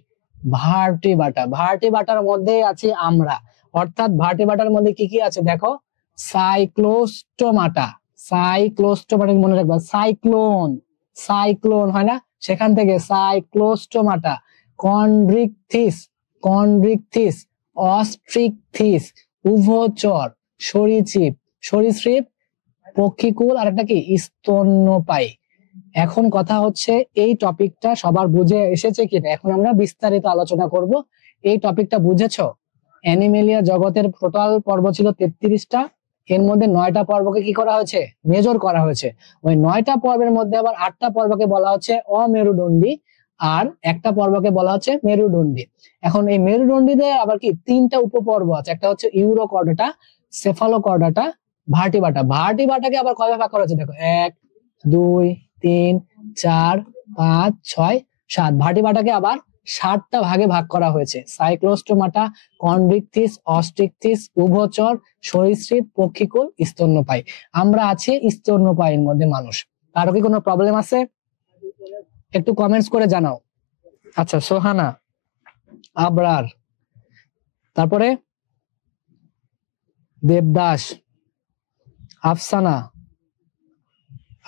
ভার্টিবাটা। ভার্টিবাটার মধ্যে আছি আমরা, অর্থাৎ ভার্টিবাটার মধ্যে কি কি আছে দেখো। সাইক্লোস্টোমাটা। সাইক্লোস্টোমাটা মনে রাখবা, সাইক্লোন, সাইক্লোন হয় না, সেখান থেকে সাইক্লোস্টোমাটা। কন্ড্রিকথিস, কন্ড্রিকথিস, অস্ট্রিকথিস, উভচর, সরীসৃপ, সরীসৃপ, পক্ষীকুল, আর একটা কি? স্তন্যপায়ী। এখন কথা হচ্ছে, এই টপিকটা সবার বুঝে এসেছে কিনা? এখন আমরা বিস্তারিত আলোচনা করব। এই টপিকটা বুঝেছো? অ্যানিমেলিয়া জগতের টোটাল পর্ব ছিল 33টা। এর মধ্যে 9টা পর্বকে কি করা হয়েছে? মেজর করা হয়েছে। ওই 9টা পর্বের মধ্যে আবার 8টা পর্বকে বলা হচ্ছে অমেরুদণ্ডী, আর একটা পর্বকে বলা হচ্ছে মেরুদণ্ডী। এখন এই মেরুদণ্ডীদের আবার কি 3টা উপপর্ব আছে। একটা হচ্ছে ইউরোকর্ডাটা, সেফালোকর্ডাটা, ভার্টিবাটা। ভার্টিবাটাকে আবার কয়ভাবে ভাগ করা হয়েছে দেখো, 1, 2, 3, 4, 5, 6, 7। ভার্টিবাটাকে আবার 7টা ভাগে ভাগ করা হয়েছে। সাইক্লোস্টোমাটা, কন্ড্রিকথিস, অস্ট্রিকথিস, উভচর, সরীসৃপ, পক্ষীকুল, স্তন্যপায়ী। আমরা আছি স্তন্যপায়ীর মধ্যে মানুষ। কারো কি কোনো প্রবলেম আছে? একটু কমেন্টস করে জানাও। আচ্ছা, সোহানা, আবরার, তারপরে দেবদাস, আফসানা।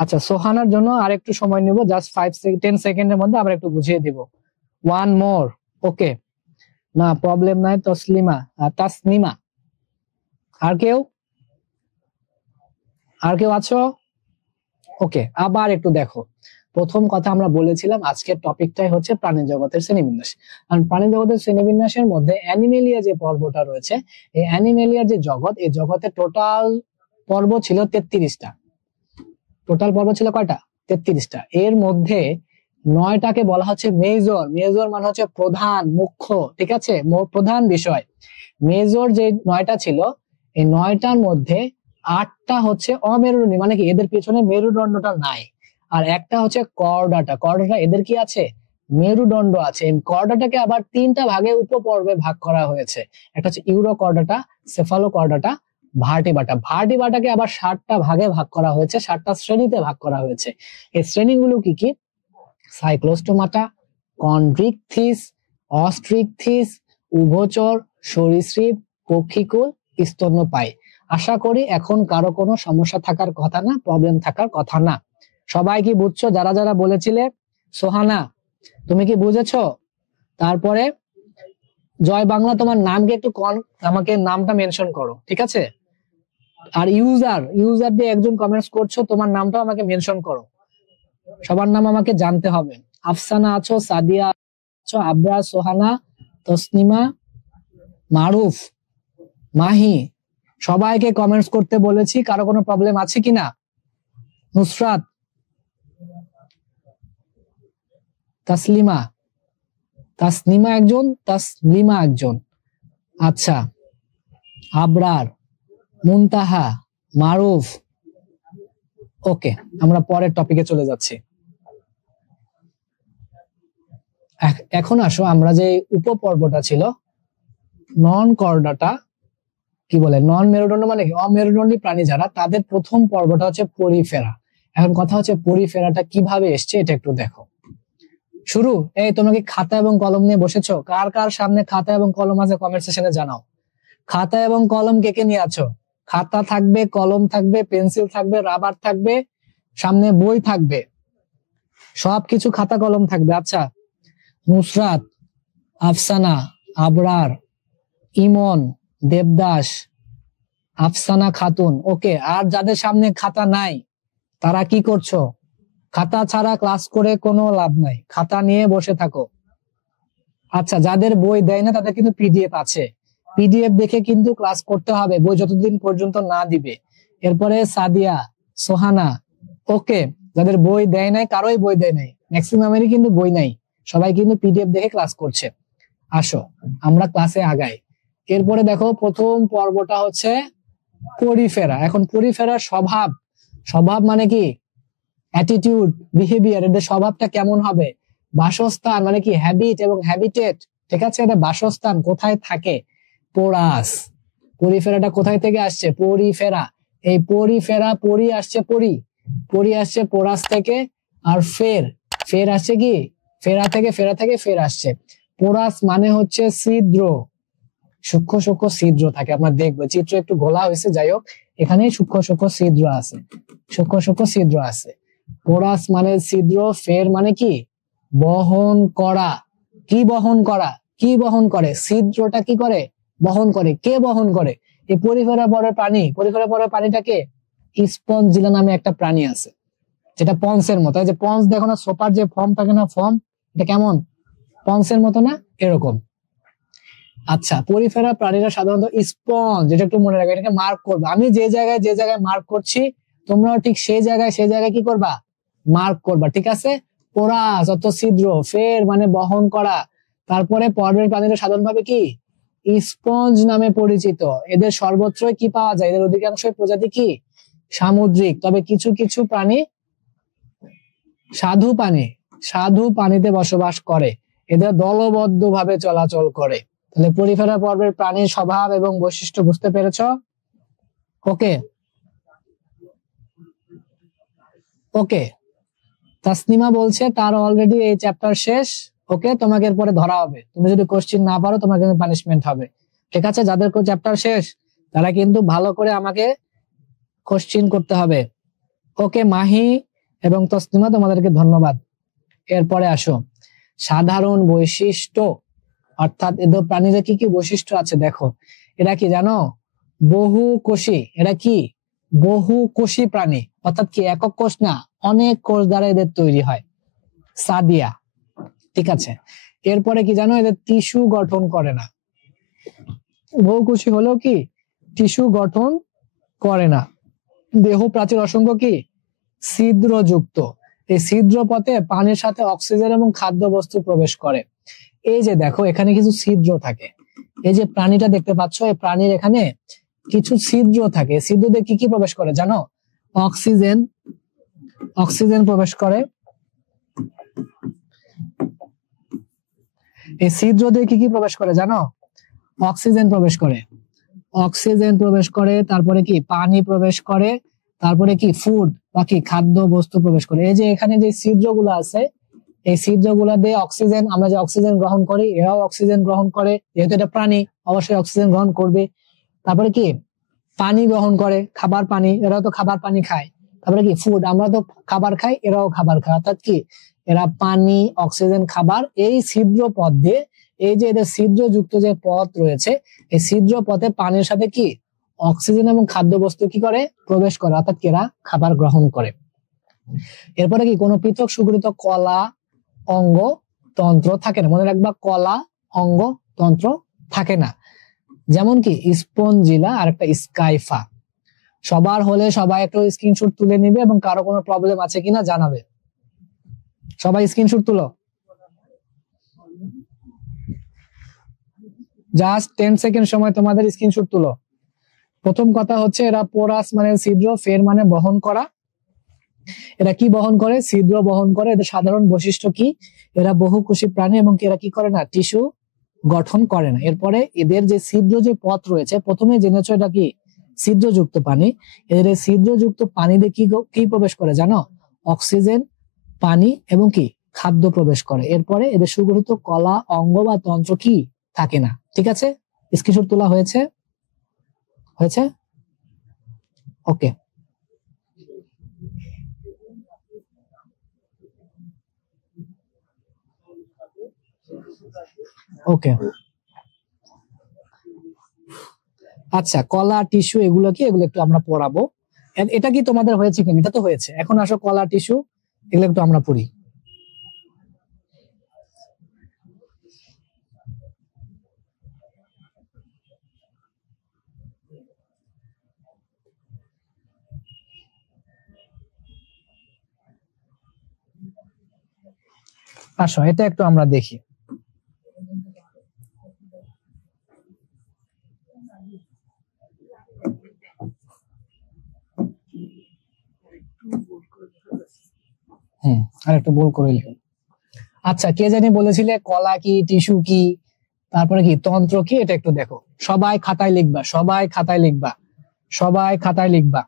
আচ্ছা, সোহানার জন্য আর একটু সময় নিব, জাস্ট 5-10 সেকেন্ডের মধ্যে আমরা একটু বুঝিয়ে দিব। One more. ওকে, না প্রবলেম নাই। তসলিমা, তাসনিমা। আর কেউ? আর কেউ আছো? ওকে, আবার একটু দেখো। প্রথম কথা আমরা বলেছিলাম আজকের টপিকটাই হচ্ছে প্রাণী জগতের শ্রেণীবিন্যাস। আর প্রাণী জগতের শ্রেণীবিন্যাসের মধ্যে অ্যানিমেলিয়া যে পর্বটা রয়েছে, এই অ্যানিমেলিয়ার যে জগৎ, এই জগতে টোটাল পর্ব ছিল 33টা। টোটাল পর্ব ছিল কয়টা? 33টা। এর মধ্যে 9টাকে বলা হচ্ছে মেজর। মেজর মানে হচ্ছে প্রধান, মুখ্য, ঠিক আছে, প্রধান বিষয়। মেজর যে 9টা ছিল, এই 9টার মধ্যে 8টা হচ্ছে অমেরুদণ্ডী, মানে কি এদের পিছনে মেরুদণ্ডটা নাই। আর একটা হচ্ছে কর্ডাটা। কর্ডাটা এদের কি আছে? মেরুদণ্ড আছে। এই কর্ডাটাকে আবার 3টা ভাগে উপপর্বে ভাগ করা হয়েছে। একটা হচ্ছে ইউরোকর্ডাটা, সেফালোকর্ডাটা, ভার্টিবাটা। ভার্টিবাটাকে আবার 7টা ভাগে ভাগ করা হয়েছে, 7টা শ্রেণীতে ভাগ করা হয়েছে। এই শ্রেণীগুলো কি কি? সাইক্লোস্টোমাটা, কন্ড্রিকথিস, অস্ট্রিকথিস, উভচর, সরীসৃপ, পক্ষীকুল, স্তন্যপায়ী। আশা করি এখন কারো কোনো সমস্যা থাকার কথা না, প্রবলেম থাকার কথা না। সবাই কি বুঝছো? যারা যারা বলেছিলে, সোহানা তুমি কি বুঝেছো? তারপরে জয় বাংলা, তোমার নামকে একটু আমাকে নামটা মেনশন করো, ঠিক আছে? আর ইউজার দিয়ে একজন কমেন্টস করছো, তোমার নামটাও আমাকে মেনশন করো। সবার নাম আমাকে জানতে হবে। আফসানা আছো, সাদিয়া আছো, আবরা, সোহানা, তসনিমা, মারুফ, মাহি, সবাইকে কমেন্টস করতে বলেছি। কারো কোনো প্রবলেম আছে কিনা? নুসরাত, তাসলিমা, তাসনিমা একজন, তাসলিমা একজন। আচ্ছা, আবরার, মুনতাহা, মারুফ। ওকে, আমরা পরের টপিকে চলে যাচ্ছি। এখন আসো, আমরা যে উপপর্বটা ছিল নন কর্ডাটা, কি বলে নন মেরুদণ্ড, মানে কি অমেরুদণ্ডী প্রাণী যারা, তাদের প্রথম পর্বটা হচ্ছে পরিফেরা। এখন কথা হচ্ছে পরিফেরাটা কিভাবে এসছে এটা একটু দেখো। শুরু, এই তোমরা কি খাতা এবং কলম নিয়ে বসেছো? কার কার সামনে খাতা এবং কলম আছে কমেন্ট সেকশনে জানাও। খাতা এবং কলম কে কে নিয়ে আছো? খাতা থাকবে, কলম থাকবে, পেন্সিল থাকবে, রাবার থাকবে, সামনে বই থাকবে, সবকিছু খাতা কলম থাকবে। আচ্ছা, নুসরাত, আফসানা, আবরার, ইমন, দেবদাস, আফসানা খাতুন। ওকে, আর যাদের সামনে খাতা নাই তারা কি করছো? খাতা ছাড়া ক্লাস করে কোনো লাভ নাই, খাতা নিয়ে বসে থাকো। আচ্ছা, যাদের বই দেয় না তাদের কিন্তু পিডিএফ আছে, পিডিএফ দেখে কিন্তু ক্লাস করতে হবে, বই যতদিন পর্যন্ত না দিবে। এরপরে সাদিয়া, সোহানা। ওকে, যাদের বই দেয় নাই, কারোই বই দেয় নাই, ম্যাক্সিমামেরই কিন্তু বই নাই, সবাই কিন্তু পিডিএফ দেখে ক্লাস করছে। আসো আমরা ক্লাসে আগাই। এরপরে দেখো, প্রথম পর্বটা হচ্ছে পরিফেরা। এখন পরিফেরার স্বভাব, স্বভাব মানে কি অ্যাটিটিউড, বিহেভিয়ার, এদের স্বভাবটা কেমন হবে? বাসস্থান মানে কি হ্যাবিট এবং হ্যাবিটেট, ঠিক আছে, এটা বাসস্থান, কোথায় থাকে? পোরাস। পরিফেরাটা কোথায় থেকে আসছে? পরিফেরা। এই পরিফেরা, পরি আসছে পরি, পরি আসছে পোরাস থেকে। আর ফের, ফের আসছে কি ফেরা থেকে, ফেরা থেকে ফের আসছে। পোরাস মানে হচ্ছে ছিদ্র, সূক্ষ্ম সূক্ষ্ম ছিদ্র থাকে। আমরা দেখবো চিত্র একটু ঘোলা হয়েছে, যাই হোক, এখানে সূক্ষ্ম সূক্ষ্ম ছিদ্র আছে, সূক্ষ্ম সূক্ষ্ম ছিদ্র আছে। পোরাস মানে ছিদ্র, ফের মানে কি বহন করা। কি বহন করা? কি বহন করে? ছিদ্রটা কি করে? বহন করে। কে বহন করে? এই পরিফেরা পরের প্রাণী। পরিফেরা পরের প্রাণীটাকে স্পঞ্জিলা নামে একটা প্রাণী আছে, যেটা পন্সের মতো। এই যে পন্স দেখো না, সোপার যে ফর্ম থাকে না, ফর্ম, এটা কেমন? পন্সের মতো না? এরকম। আচ্ছা, পরিফেরা প্রাণীরা সাধারণত স্পঞ্জ, যেটা একটু মনে রাখবে, এটাকে মার্ক করবে। আমি যে জায়গায় যে জায়গায় মার্ক করছি, তোমরাও ঠিক সেই জায়গায় কি করবা? মার্ক করবা, ঠিক আছে? পোরাস অর্থ ছিদ্র, ফের মানে বহন করা। তারপরে পর্বের প্রাণীরা সাধারণভাবে কি স্পঞ্জ নামে পরিচিত। এদের সর্বত্রই কি পাওয়া যায়? এদের অধিকাংশ প্রজাতি কি সামুদ্রিক, তবে কিছু কিছু প্রাণী স্বাদু পানি, স্বাদু পানিতে বসবাস করে। এদের দলবদ্ধ ভাবে চলাচল করে। তাহলে পরিফেরা পর্বের প্রাণীর স্বভাব এবং বৈশিষ্ট্য বুঝতে পেরেছ? ওকে, ওকে, তাসনিমা বলছে তার অলরেডি এই চ্যাপ্টার শেষ, ওকে তোমাকে এরপরে ধরা হবে, তুমি যদি কোশ্চেন না পারো তোমার কিন্তু পানিশমেন্ট হবে। ঠিক আছে, যাদের চ্যাপ্টার শেষ তারা কিন্তু ভালো করে আমাকে কোশ্চেন করতে হবে। ওকে মাহি এবং তসনিমা, তোমাদেরকে ধন্যবাদ। এরপরে আসো সাধারণ বৈশিষ্ট্য, অর্থাৎ এদের প্রাণীদের কি কি বৈশিষ্ট্য আছে দেখো। এরা কি জানো? বহুকোষী। এরা কি? বহুকোষী প্রাণী, অর্থাৎ কি একক কোষ না, অনেক কোষ দ্বারা এদের তৈরি হয়। সাদিয়া। ঠিক আছে, এরপরে কি জানো? এদের টিস্যু গঠন করে না। বহুকোষী হলেও কি টিস্যু গঠন করে না। দেহ প্রাচীর অসংখ্য কি ছিদ্রযুক্ত। এই ছিদ্র পথে পানির সাথে অক্সিজেন এবং খাদ্য বস্তু প্রবেশ করে। এই যে দেখো এখানে কিছু ছিদ্র থাকে, এই যে প্রাণীটা দেখতে পাচ্ছ, এই প্রাণীর এখানে কিছু ছিদ্র থাকে। ছিদ্র দিয়ে কি কি প্রবেশ করে জানো? অক্সিজেন, অক্সিজেন প্রবেশ করে। এই ছিদ্র দিয়ে কি কি প্রবেশ করে জানো? অক্সিজেন প্রবেশ করে, অক্সিজেন প্রবেশ করে, তারপরে কি পানি প্রবেশ করে, তারপরে কি ফুড বা কি খাদ্য বস্তু প্রবেশ করে। এই যে এখানে যে ছিদ্রগুলো আছে, এই ছিদ্রগুলো দিয়ে অক্সিজেন, আমরা যে অক্সিজেন গ্রহণ করি, এরাও অক্সিজেন গ্রহণ করে, যেহেতু এটা প্রাণী অবশ্যই অক্সিজেন গ্রহণ করবে। তারপরে কি পানি গ্রহণ করে, খাবার পানি, এরাও তো খাবার পানি খায়। তারপরে কি ফুড, আমরা তো খাবার খাই, এরাও খাবার খায়। অর্থাৎ কি এরা পানি, অক্সিজেন, খাবার এই ছিদ্র পথ দিয়ে, এই যে এদের ছিদ্রযুক্ত যে পথ রয়েছে, এই ছিদ্র পথে পানির সাথে কি অক্সিজেন এবং খাদ্য বস্তু কি করে প্রবেশ করে, অর্থাৎ এরা খাবার গ্রহণ করে। এরপরে কি কোনো পৃথক সুগঠিত কলা, অঙ্গ, তন্ত্র থাকে না। মনে রাখবা, কলা, অঙ্গ, তন্ত্র থাকে না। যেমন কি স্পঞ্জিলা আর একটা স্কাইফা। সবার হলে সবাই একটু স্ক্রিনশট তুলে নিবে এবং কারো কোনো প্রবলেম আছে কিনা জানাবে। সবাই স্ক্রিনশট তুলো, জাস্ট 10 সেকেন্ড সময় তোমাদের স্ক্রিনশট তুলো। প্রথম কথা হচ্ছে এরা পোরাস মানে ছিদ্র, ফের মানে বহন করা। এরা কি বহন করে? ছিদ্র বহন করে। এদের সাধারণ বৈশিষ্ট্য কি? এরা বহুকোষী প্রাণী এবং এরা কি করে না? টিস্যু গঠন করে না। এরপরে এদের যে ছিদ্র যে পথ রয়েছে, প্রথমে জেনেছো এটা কি ছিদ্রযুক্ত পানি। এদের এই ছিদ্রযুক্ত পানি দিয়ে কি প্রবেশ করে জানো? অক্সিজেন, পানি এবং কি খাদ্য প্রবেশ করে। এরপরে এদের সুগঠিত কলা, অঙ্গ বা তন্ত্র কি থাকে না। ঠিক আছে, স্ক্রিনশট তোলা হয়েছে? হয়েছে? ওকে, ওকে। আচ্ছা, কলা, টিস্যু এগুলো কি? এগুলো একটু আমরা পড়াবো। এটা কি তোমাদের হয়েছে কিনা? এটা তো হয়েছে। এখন আসো কলা, টিস্যু এগুলো একটু আমরা পড়ি। আসো এটা একটু আমরা দেখি। আর একটু বল করে লিখুন। আচ্ছা, কে জানি বলেছিলে কলা কি, টিস্যু কি, তারপরে কি তন্ত্র কি? এটা একটু দেখো। সবাই খাতায় লিখবা, সবাই খাতায় লিখবা, সবাই খাতায় লিখবা।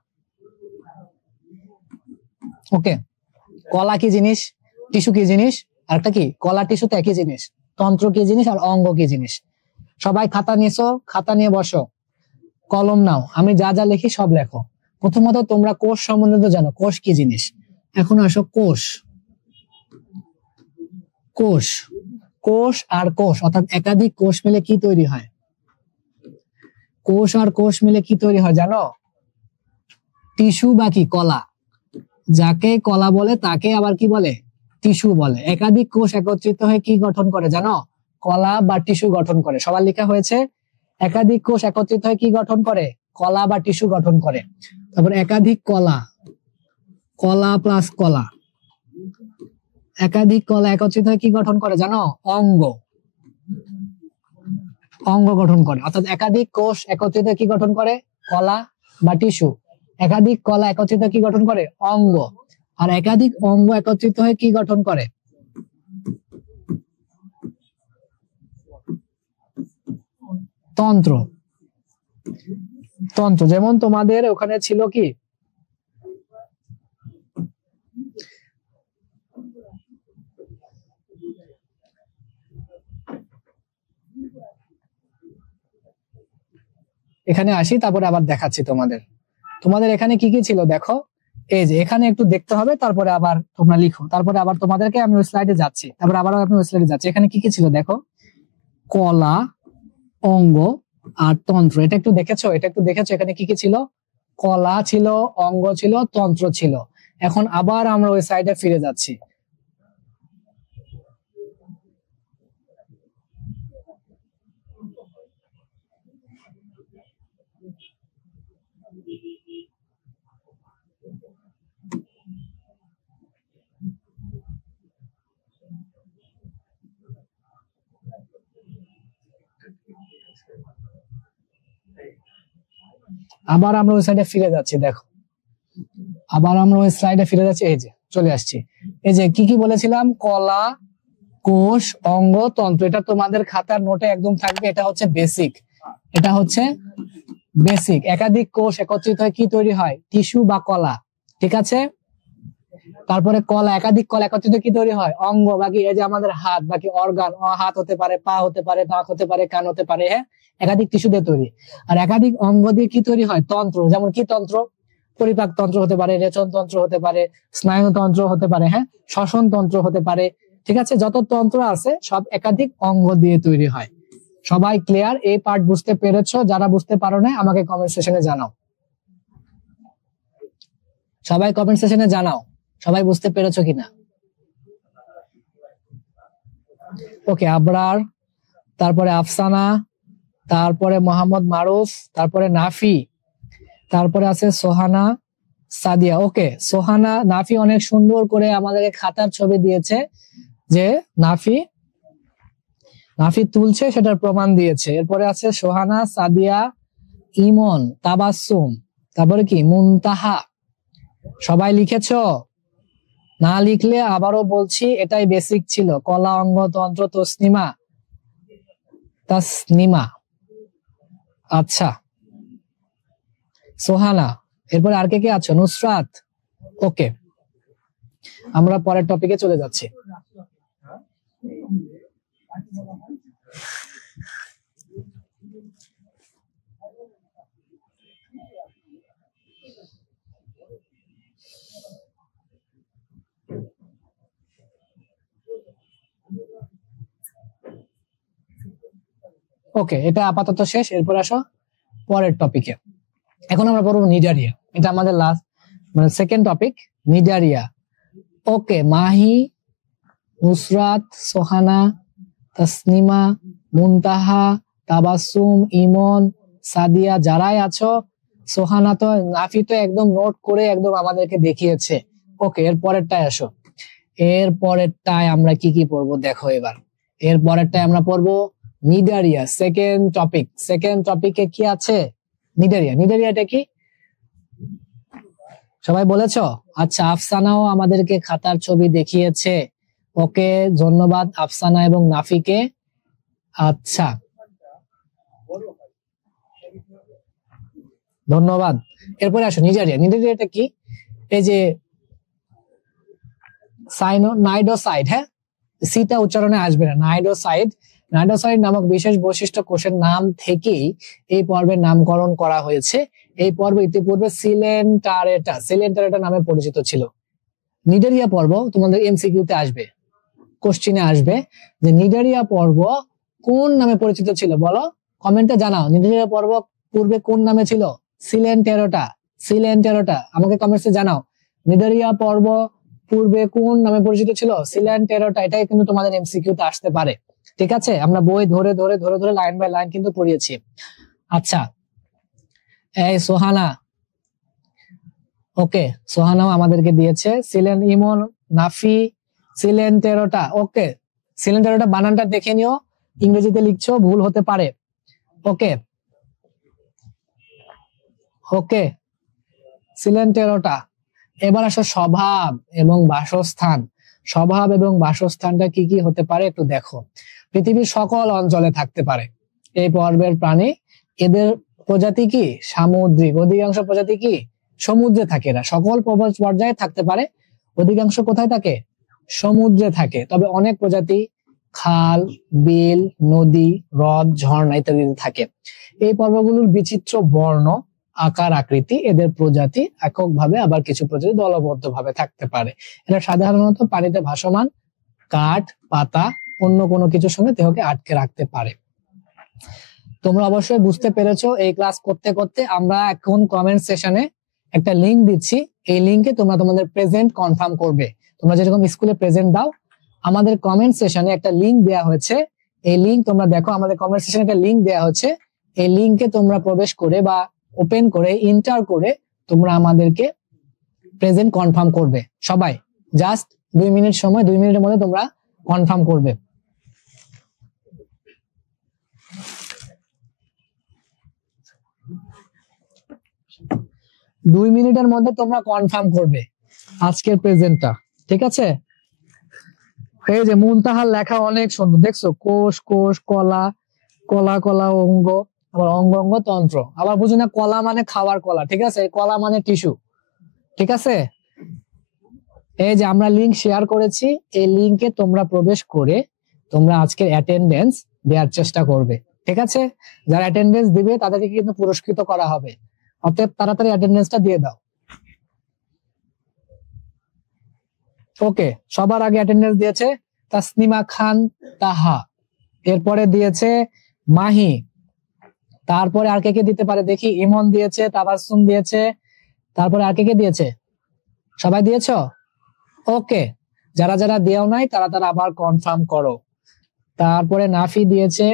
ওকে, কলা কি জিনিস, টিস্যু কি জিনিস, আর একটা কি কলা টিস্যু তো একই জিনিস, তন্ত্র কি জিনিস আর অঙ্গ কি জিনিস। সবাই খাতা নিয়েছো? খাতা নিয়ে বসো, কলম নাও, আমি যা যা লিখি সব লেখো। প্রথমত তোমরা কোষ সম্বন্ধে তো জানো, কোষ কি জিনিস। এখন আসো কোষ। কোষ, কোষ আর কোষ অর্থাৎ একাধিক কোষ মিলে কি তৈরি হয়? কোষ আর কোষ মিলে কি তৈরি হয় জানো? টিস্যু বা কি কলা। যাকে কলা বলে তাকে আবার কি বলে? টিস্যু বলে। একাধিক কোষ একত্রিত হয়ে কি গঠন করে জানো? কলা বা টিস্যু গঠন করে। সবার লেখা হয়েছে? একাধিক কোষ একত্রিত হয়ে কি গঠন করে? কলা বা টিস্যু গঠন করে। তারপর একাধিক কলা, কলা প্লাস কলা, একাধিক কলা একত্রিত হয়ে কি গঠন করে জানো? অঙ্গ, অঙ্গ গঠন করে। অর্থাৎ একাধিক কোষ একত্রিত কি গঠন করে? কলা বা টিস্যু। একাধিক কলা একত্রিত কি গঠন করে? অঙ্গ। আর একাধিক অঙ্গ একত্রিত হয়ে কি গঠন করে? তন্ত্র। তন্ত্র। যেমন তোমাদের ওখানে ছিল কি এখানে আসি, তারপরে আবার দেখাচ্ছি তোমাদের। তোমাদের এখানে কি কি ছিল দেখো, এই যে এখানে একটু দেখতে হবে, তারপরে আবার তোমরা লিখো, তারপরে আবার তোমাদেরকে আমি ওই স্লাইডে যাচ্ছি, তারপরে আবার আমি ওই স্লাইডে যাচ্ছি। এখানে কি কি ছিল দেখো, কলা, অঙ্গ আর তন্ত্র। এটা একটু দেখেছো, এটা একটু দেখেছো, এখানে কি কি ছিল, কলা ছিল, অঙ্গ ছিল, তন্ত্র ছিল। এখন আবার আমরা ওই সাইডে ফিরে যাচ্ছি। আবার আমরা ওই সাইডে ফিরে যাচ্ছি, দেখো আবার আমরা ওই স্লাইডে ফিরে যাচ্ছি, এই যে চলে আসছি। এই যে কি কি বলেছিলাম, কলা, কোষ, অঙ্গ, তন্ত্র। এটা তোমাদের খাতার নোটে একদম থাকবে। এটা হচ্ছে বেসিক, এটা হচ্ছে বেসিক। একাধিক কোষ একত্রিত হয়ে কি তৈরি হয়, টিস্যু বা কলা, ঠিক আছে। তারপরে কলা, একাধিক কলা একত্রিত কি তৈরি হয়, অঙ্গ, বাকি এই যে আমাদের হাত, বাকি অর্গান, হাত হতে পারে, পা হতে পারে, নাক হতে পারে, কান হতে পারে, হ্যাঁ, একাধিক টিস্যু দিয়ে তৈরি। আর একাধিক অঙ্গ দিয়ে কি তৈরি হয়, তন্ত্র। যেমন কি তন্ত্র, পরিপাক তন্ত্র হতে পারে, রেচন তন্ত্র হতে পারে, স্নায়ুতন্ত্র হতে পারে, হ্যাঁ, শ্বসন তন্ত্র হতে পারে, ঠিক আছে। যত তন্ত্র আছে সব একাধিক অঙ্গ দিয়ে তৈরি হয়। সবাই ক্লিয়ার? এই পার্ট বুঝতে পেরেছো? যারা বুঝতে পারো না আমাকে কমেন্ট সেশনে জানাও, সবাই কমেন্ট সেশনে জানাও সবাই বুঝতে পেরেছো কিনা। ওকে, আবরার, তারপরে আফসানা, তারপরে মোহাম্মদ মারুফ, তারপরে নাফি, তারপরে আছে সোহানা, সাদিয়া। ওকে, সোহানা, নাফি অনেক সুন্দর করে আমাদেরকে খাতার ছবি দিয়েছে, যে নাফি নাফি তুলছে সেটার প্রমাণ দিয়েছে। এরপরে আছে সোহানা, সাদিয়া, ইমন, তাবাসসুম, তারপরে কি মুনতাহা। সবাই লিখেছো? না লিখলে আবারও বলছি, এটাই বেসিক ছিল, কলা, অঙ্গ, তন্ত্র, তসনিমা, তাসনিমা। আচ্ছা, সোহানা, এরপরে আর কে কে আছো, নুসরাত। ওকে, আমরা পরের টপিকে চলে যাচ্ছি। ওকে, এটা আপাতত শেষ। এরপর আসো পরের টপিকে। এখন আমরা পড়বো নিডারিয়া। এটা আমাদের লাস্ট, মানে সেকেন্ড টপিক, নিডারিয়া। ওকে, মাহি, নুসরাত, সোহানা, তাসনিমা, মুনতাহা, তাবাসসুম, ইমন, সাদিয়া, যারাই আছো, সোহানা তো, নাফি তো একদম নোট করে একদম আমাদেরকে দেখিয়েছে। ওকে, এর পরেরটায় আসো। এর পরেরটায় আমরা কি কি পড়বো দেখো এবার। এর পরেরটায় আমরা পড়বো নিডারিয়া, সেকেন্ড টপিক। সেকেন্ড টপিকে কি আছে, নিডারিয়া। নিডারিয়াটা কি সবাই বলেছো? আচ্ছা, আফসানাও আমাদেরকে খাতার ছবি দেখিয়েছে। ওকে, ধন্যবাদ আফসানা এবং নাফিকে। আচ্ছা, ধন্যবাদ। এরপরে আসো নিডারিয়া। নিডারিয়াটা কি, এই যে নাইডোসাইড, হ্যাঁ, সিটা উচ্চারণে আসবে না, নাইডোসাইড। নাইডোসাইড নামক বিশেষ বৈশিষ্ট্য কোষের নাম থেকেই এই পর্বের নামকরণ করা হয়েছে। এই পর্ব ইতিপূর্বে সিলেন্টারেটা নামে পরিচিত ছিল। নিডারিয়া পর্ব তোমাদের এমসিকিউতে আসবে, কোশ্চিনে আসবে যে নিডারিয়া পর্ব কোন নামে পরিচিত ছিল, বলো, কমেন্টে জানাও। নিডারিয়া পর্ব পূর্বে কোন নামে ছিল, সিলেন্টেরোটা। আমাকে কমেন্টসে জানাও, নিডারিয়া পর্ব পূর্বে কোন নামে পরিচিত ছিল, সিলেন্টেরোটা। এটাই কিন্তু তোমাদের এমসিকিউতে আসতে পারে, ঠিক আছে। আমরা বই ধরে ধরে ধরে ধরে লাইন বাই লাইন কিন্তু পড়িয়েছি। আচ্ছা, এই সোহানা, ওকে, সোহানাও আমাদেরকে দিয়েছে। ইমন, নাফি, সিলেন্টেরোটা। ওকে, সিলেন্টেরোটা বানানটা দেখে নিও, ইংরেজিতে লিখছো ভুল হতে পারে। ওকে, ওকে, সিলেন্টেরোটা। এবার আসো স্বভাব এবং বাসস্থান। স্বভাব এবং বাসস্থানটা কি কি হতে পারে একটু দেখো। পৃথিবীর সকল অঞ্চলে থাকতে পারে এই পর্বের প্রাণী। এদের প্রজাতি কি সামুদ্রিক, অধিকাংশ প্রজাতি কি সমুদ্রে থাকে। এরা সকল পর্যায়ে থাকতে পারে, অধিকাংশ কোথায় থাকে, সমুদ্রে থাকে। তবে অনেক প্রজাতি খাল, বিল, নদী, হ্রদ, ঝর্ণা ইত্যাদিতে থাকে। এই পর্বগুলোর বিচিত্র বর্ণ, আকার, আকৃতি, এদের প্রজাতি এককভাবে আবার কিছু প্রজাতি দলবদ্ধভাবে থাকতে পারে। এরা সাধারণত পানিতে ভাসমান, কাঠ, পাতা, অন্য কোনো কিছুর সঙ্গে দেহকে আটকে রাখতে পারে। তোমরা অবশ্যই বুঝতে পেরেছো। এই ক্লাস করতে করতে আমরা এখন কমেন্ট সেশনে একটা লিংক দিচ্ছি। এই লিংকে তোমরা তোমাদের প্রেজেন্ট কনফার্ম করবে। তোমরা যেরকম স্কুলে প্রেজেন্ট দাও, আমাদের কমেন্ট সেশনে একটা লিংক দেওয়া হয়েছে। এই লিংক তোমরা দেখো, আমাদের কমেন্ট সেশনে একটা লিংক দেওয়া হচ্ছে। এই লিংকে তোমরা প্রবেশ করে বা ওপেন করে ইন্টার করে তোমরা আমাদেরকে প্রেজেন্ট কনফার্ম করবে। সবাই জাস্ট 2 মিনিট সময়, 2 মিনিটের মধ্যে তোমরা কনফার্ম করবে। দুই মিনিটের মধ্যে তোমরা কনফার্ম করবে আজকের প্রেজেন্টটা, ঠিক আছে? এই যে মুনতাহার লেখা অনেক সুন্দর, দেখছো? কোষ কোষ, কলা কলা, কলা অঙ্গ, আবার অঙ্গ অঙ্গ তন্ত্র। আবার বুঝি না কলা মানে খাওয়ার কলা, ঠিক আছে? কলা মানে টিস্যু, ঠিক আছে? এই যে আমরা লিংক শেয়ার করেছি, এই লিংকে তোমরা প্রবেশ করে তোমরা আজকের অ্যাটেন্ডেন্স দেওয়ার চেষ্টা করবে, ঠিক আছে? যারা অ্যাটেন্ডেন্স দিবে তাদেরকে কিন্তু পুরস্কৃত করা হবে। অতএব তাড়াতাড়ি অ্যাটেন্ডেন্সটা দিয়ে দাও। ওকে, সবার আগে অ্যাটেন্ডেন্স দিয়েছে তাসনিমা খান তাহা, এরপরে দিয়েছে মাহি, তারপরে আর কে কে দিতে পারে দেখি? ইমন দিয়েছে, তাবাসসুম দিয়েছে, তারপরে আর কে কে দিয়েছে? সবাই দিয়েছো? ওকে, যারা যারা দেও নাই তারা তারা আবার কনফার্ম করো। তারপরে নাফি দিয়েছে,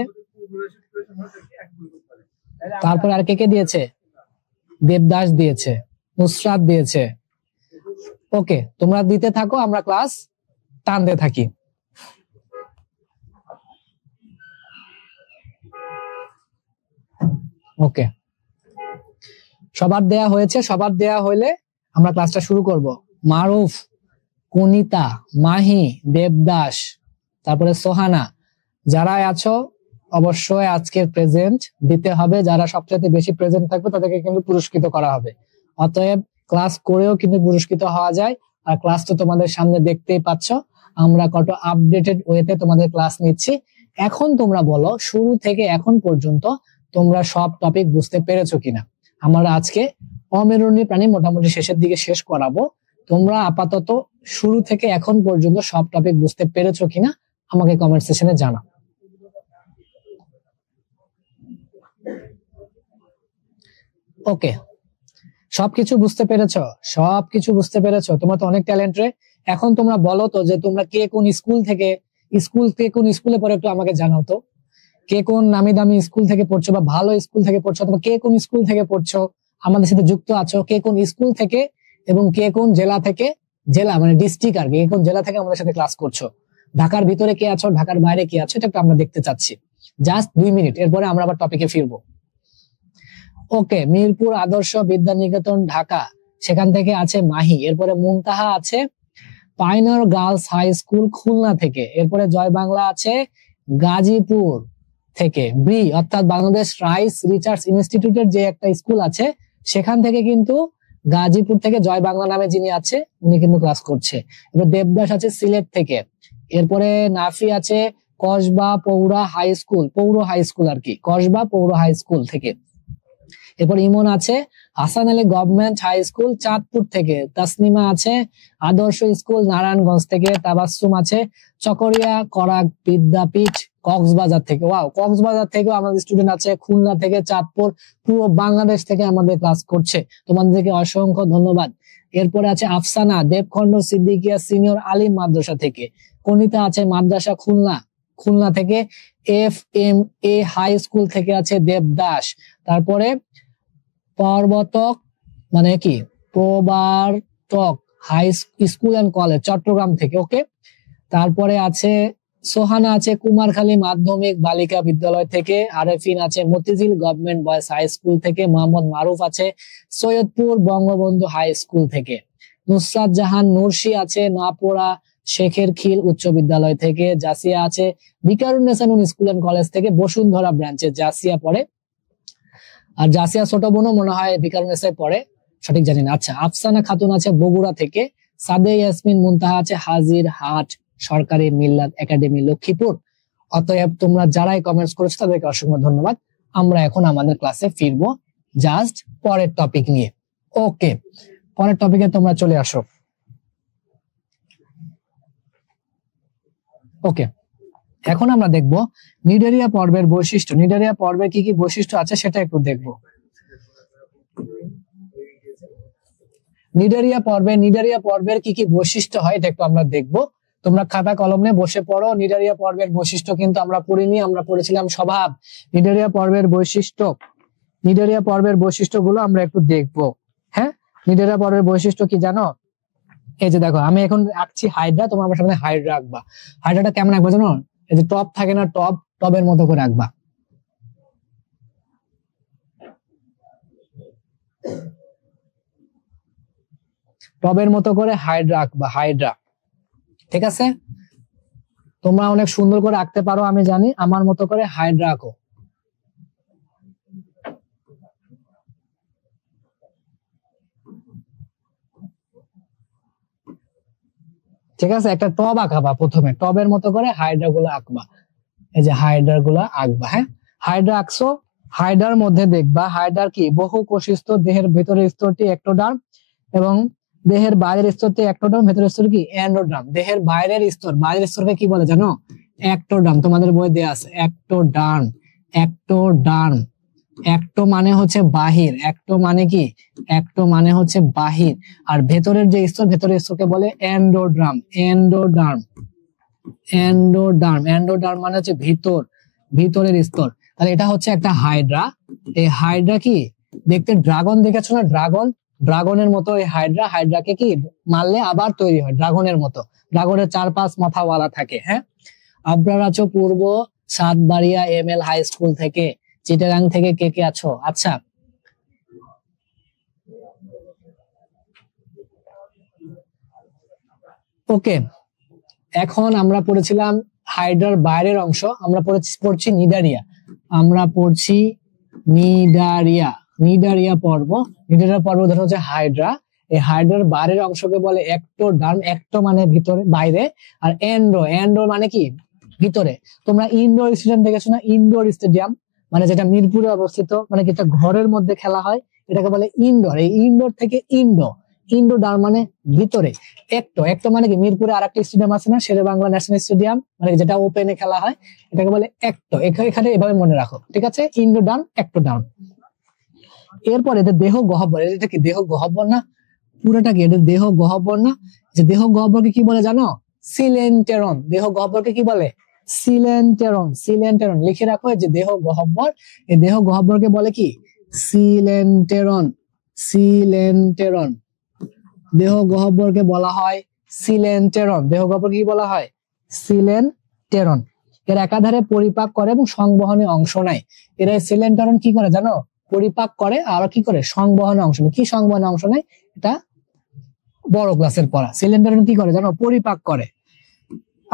তারপরে আর কে কে দিয়েছে? দেবদাস দিয়েছে, নুসরাত দিয়েছে। ওকে, তোমরা দিতে থাকো, আমরা ক্লাস টানতে থাকি। ওকে, সবার দেয়া হয়েছে। সবার দেয়া হইলে আমরা ক্লাসটা শুরু করব। মারুফ, কুনিতা, মাহি, দেবদাস, তারপরে সোহানা, যারা আছো অবশ্যই আজকের প্রেজেন্ট দিতে হবে। যারা সবচেয়ে বেশি প্রেজেন্ট থাকবে তাদেরকে কিন্তু পুরস্কৃত করা হবে। অতএব ক্লাস করেও কিন্তু পুরস্কৃত হওয়া যায়। আর ক্লাস তো তোমাদের সামনে দেখতেই পাচ্ছ, আমরা কত আপডেটেড ওয়েতে তোমাদের ক্লাস নিচ্ছি। এখন তোমরা বলো, শুরু থেকে এখন পর্যন্ত তোমরা সব টপিক বুঝতে পেরেছো কিনা? আমরা আজকে অমেরুদণ্ডী প্রাণী মোটামুটি শেষের দিকে শেষ করাবো। তোমরা আপাতত শুরু থেকে এখন পর্যন্ত সব টপিক বুঝতে পেরেছো কিনা আমাকে কমেন্ট সেকশনে জানাও। ওকে, সবকিছু বুঝতে পেরেছো? সবকিছু বুঝতে পেরেছো? তোমরা তো অনেক ট্যালেন্ট রে। এখন তোমরা বলো তো যে তোমরা কে কোন স্কুল থেকে, কোন স্কুলে পড়ো একটু আমাকে জানাও তো। কে কোন নামি দামি স্কুল থেকে পড়ছো বা ভালো স্কুল থেকে পড়ছো, অথবা কে কোন স্কুল থেকে পড়ছো আমাদের সাথে যুক্ত আছো? কে কোন স্কুল থেকে এবং কে কোন জেলা থেকে, জেলা মানে ডিস্ট্রিক্ট আর কি, কে কোন জেলা থেকে আমাদের সাথে ক্লাস করছো? ঢাকার ভিতরে কে আছো, ঢাকার বাইরে কে আছো, এটা একটু আমরা দেখতে চাচ্ছি। জাস্ট 2 মিনিট, এরপরে আমরা আবার টপিকে ফিরবো। ওকে, মিরপুর আদর্শ বিদ্যানিকেতন ঢাকা, সেখান থেকে আছে মাহি। এরপরে মুনতাহা আছে পাইনর গার্লস হাই স্কুল খুলনা থেকে। এরপরে জয় বাংলা আছে গাজীপুর থেকে। ব্রি অর্থাৎ বাংলাদেশ রাইস রিসার্চ ইনস্টিটিউটের যে একটা স্কুল আছে সেখান থেকে কিন্তু গাজীপুর থেকে জয় বাংলা নামে যিনি আছে উনি কিন্তু ক্লাস করছে। এবার দেবদাস আছে সিলেট থেকে। এরপরে নাফি আছে Kasba Paura high school, Paura high school আর কি, কসবা পৌর হাই স্কুল থেকে। এরপর ইমন আছে Hasan Ali government high school Chandpur থেকে। তাসনিমা আছে আদর্শ স্কুল নারায়ণগঞ্জ থেকে। তাবাসসুম আছে চকরিয়া করাক বিদ্যাপীঠ কক্সবাজার থেকে। ওয়াও, কক্সবাজার থেকেও আমাদের স্টুডেন্ট আছে, খুলনা থেকে, চাঁদপুর, পুরো বাংলাদেশ থেকে আমাদের ক্লাস করছে। তোমাদেরকে অসংখ্য ধন্যবাদ। এরপরে আছে আফসানা দেবখণ্ড সিদ্দিকিয়া সিনিয়র আলিম মাদ্রাসা থেকে। কনিতা আছে মাদ্রাসা খুলনা, খুলনা থেকে। FMA হাই স্কুল থেকে আছে দেবদাস। তারপরে পর্বতক মানে কি Prabartak high school and college Chattogram থেকে। ওকে, তারপরে আছে সোহানা আছে কুমারখালী মাধ্যমিক বালিকা বিদ্যালয় থেকে। আরেফিন আছে Motijheel government boys high school থেকে। মোহাম্মদ মারুফ আছে সৈয়দপুর বঙ্গবন্ধু হাই স্কুল থেকে। নুসরাত জাহান নুরশি আছে নোয়াপাড়া শেখের খিল উচ্চ বিদ্যালয় থেকে। জাসিয়া আছে বিকারুন্নেসা নূন স্কুল এন্ড কলেজ থেকে, বসুন্ধরা ব্রাঞ্চে জাসিয়া পড়ে। আর জাসিয়া ছোট বোনও মনে হয় বিকারুন্নেসায় পড়ে, সঠিক জানি না। আচ্ছা, আফসানা খাতুন আছে বগুড়া থেকে। সাদে ইয়াসমিন মুনতাহা আছে হাজির হাট সরকারি মিল্লাত একাডেমি লক্ষ্মীপুর। অতএব তোমরা যারাই কমেন্টস করেছো তাদেরকে অসংখ্য ধন্যবাদ। আমরা এখন আমাদের ক্লাসে ফিরবো জাস্ট পরের টপিক নিয়ে। ওকে, পরের টপিকে তোমরা চলে আসো। ওকে, এখন আমরা দেখব নিডারিয়া পর্বের বৈশিষ্ট্য। নিডারিয়া পর্বে কি কি বৈশিষ্ট্য আছে সেটা একটু দেখব। নিডারিয়া পর্বের কি কি বৈশিষ্ট্য হয় এটা একটু আমরা দেখব। তোমরা খাতা কলম নিয়ে বসে পড়ো। নিডারিয়া পর্বের বৈশিষ্ট্য কিন্তু আমরা পড়িনি, আমরা পড়েছিলাম স্বভাব। নিডারিয়া পর্বের বৈশিষ্ট্যগুলো আমরা একটু দেখব। হ্যাঁ, নিডারিয়া পর্বের বৈশিষ্ট্য কি জানো? এই যে দেখো, আমি এখন আঁকছি হাইড্রা, তোমরা আমার সামনে হাইড্রা আঁকবা। হাইড্রাটা কেমন আঁকবা জানো? এই যে টপ থাকে না, টবের মতো করে আঁকবা। টবের মতো করে হাইড্রা আঁকবা, হাইড্রা। ঠিক আছে, তোমরা অনেক সুন্দর করে আঁকতে পারো আমি জানি, আমার মতো করে হাইড্রা আঁকো। ঠিক আছে, একটা টব আঁকাবা, প্রথমে টবের মতো করে হাইড্রা গুলো আঁকবা। এই যে হাইড্রা গুলো আঁকবা। হ্যাঁ, হাইড্রা আঁকছো, হাইড্রার মধ্যে দেখবা হাইড্রার কি বহু কোষীয় স্তর, দেহের ভেতরের স্তরটি একটোডার্ম এবং দেহের বাইরের স্তরটি একটোডার্ম, ভেতরের স্তর কি এন্ডোডার্ম। দেহের বাইরের স্তরকে কি বলে জানো? একটোডার্ম। তোমাদের বইয়ে দেয়া আছে একটোডার্ম। একটোডার্ম, একটো মানে হচ্ছে বাহির, একটো মানে কি? একটো মানে হচ্ছে বাহির। আর ভেতরের যে স্তর, ভেতরের স্তরকে বলে এন্ডোডার্ম। এন্ডোডার্ম, এন্ডোডার্ম মানে হচ্ছে ভিতরের স্তর। তাহলে এটা হচ্ছে একটা হাইড্রা। এই হাইড্রা কি দেখতে ড্রাগন দেখেছো না? ড্রাগনের মতো এই হাইড্রাকে কি মারলে আবার তৈরি হয় ড্রাগনের মতো। ড্রাগনের 4-5 মাথাওয়ালা থাকে। হ্যাঁ, আপনারা আছো পূর্ব সাতবাড়িয়া ML হাই স্কুল থেকে, চিটাগাং থেকে কে কে আছো? আচ্ছা, ওকে, এখন আমরা পড়েছিলাম হাইড্রার বাইরের অংশ, আমরা পড়ছি নিডারিয়া। আমরা পড়ছি নিডারিয়া পর্ব ধরো হচ্ছে হাইড্রা। এই হাইড্রার বাইরের অংশকে বলে একটোডার্ম। একটো মানে ভিতরে, বাইরে। আর এন্ডো মানে কি? ভিতরে। তোমরা ইনডোর স্টেডিয়াম দেখেছো না? ইনডোর স্টেডিয়াম মানে যেটা মিরপুরে অবস্থিত, মানে যেটা ঘরের মধ্যে খেলা হয়, এটাকে বলে ইনডোর। এই ইনডোর থেকে ইন্ডোডার্ম মানে ভিতরে। একটো মানে কি? মিরপুরে আরেকটা স্টেডিয়াম আছে না, শেরে বাংলা ন্যাশনাল স্টেডিয়াম, মানে যেটা ওপেনে খেলা হয়, এটাকে বলে একটো। এখানে এভাবে মনে রাখো, ঠিক আছে? ইন্ডোডার্ম, একটোডার্ম। এরপর এদের দেহ গহ্বর। এটা কি দেহ গহ্বর না? পুরোটা কি এটা দেহ গহ্বর না? যে দেহ গহ্বরকে কি বলে জানো? সিলেন্টেরন। দেহ গহ্বরকে কি বলে? সিলেন্টেরন। লিখে রাখো, যে দেহ গহ্বর, এই দেহ গহ্বরকে বলে কি? সিলেন্টেরন। দেহ গহ্বরকে বলা হয় সিলেন্টেরন। দেহ গহ্বরকে কি বলা হয়? সিলেন্টেরন। এর একাধারে পরিপাক করে এবং সংবহনে অংশ নেয়। এরা সিলেন্টেরন কি করে জানো? পরিপাক করে, আর কি করে? সংবহনে অংশ নেয়। কি সংবহনে অংশ নেয়? এটা বড় ক্লাসের পড়া। সিলেন্টেরন কি করে জানো? পরিপাক করে।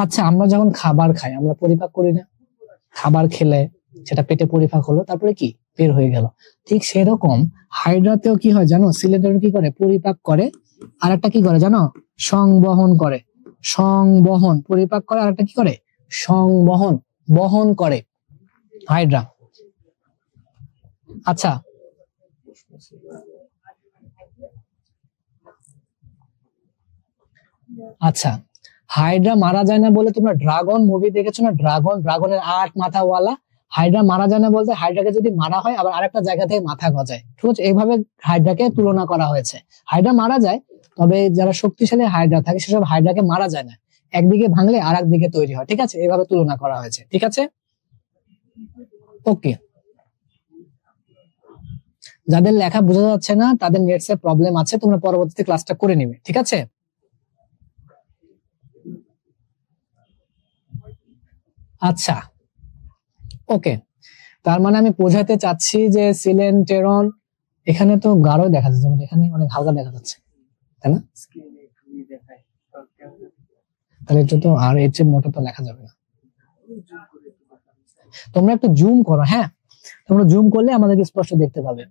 আচ্ছা, আমরা যখন খাবার খাই, আমরা পরিপাক করি না? খাবার খেলে সেটা পেটে পরিপাক হলো, তারপরে কি বের হয়ে গেল। ঠিক সেরকম হাইড্রাতেও কি হয় জানো? সিলেন্টেরন কি করে? পরিপাক করে। আর একটা কি করে জানো? সংবহন করে। পরিপাক করে, আর একটা কি করে? বহন করে হাইড্রা। আচ্ছা, হাইড্রা মারা যায় না বলে, তোমরা ড্রাগন মুভি দেখেছো না? ড্রাগনের 8 মাথাওয়ালা। হাইড্রা মারা যায় না বলতে, হাইড্রাকে যদি মারা হয় আবার আরেকটা জায়গা থেকে মাথা গজায়। ঠিক আছে, এইভাবে হাইড্রাকে তুলনা করা হয়েছে। হাইড্রা মারা যায়, তবে যারা শক্তিশালী হাইড্রা থাকে সেসব হাইড্রাকে মারা যায় না, একদিকে ভাঙলে আর একদিকে তৈরি হয়। ঠিক আছে, এইভাবে তুলনা করা হয়েছে। ঠিক আছে, ওকে। যাদের লেখা বোঝা যাচ্ছে না, তাদের নেটস এর প্রবলেম আছে, তোমরা পরবর্তীতে ক্লাসটা করে নিবে। ঠিক আছে, আচ্ছা, ওকে। তার মানে আমি বোঝাতে চাচ্ছি যে সিলেন্টেরন, এখানে তো গাঢ় দেখা যাচ্ছে, মানে এখানে অনেক হালকা দেখা যাচ্ছে, তাই না? তাহলে এটা তো আর এর চেয়ে মোটা তো লেখা যাবে না। তোমরা একটু জুম করো। হ্যাঁ, তোমরা জুম করলে আমাদেরকে স্পষ্ট দেখতে পাবে।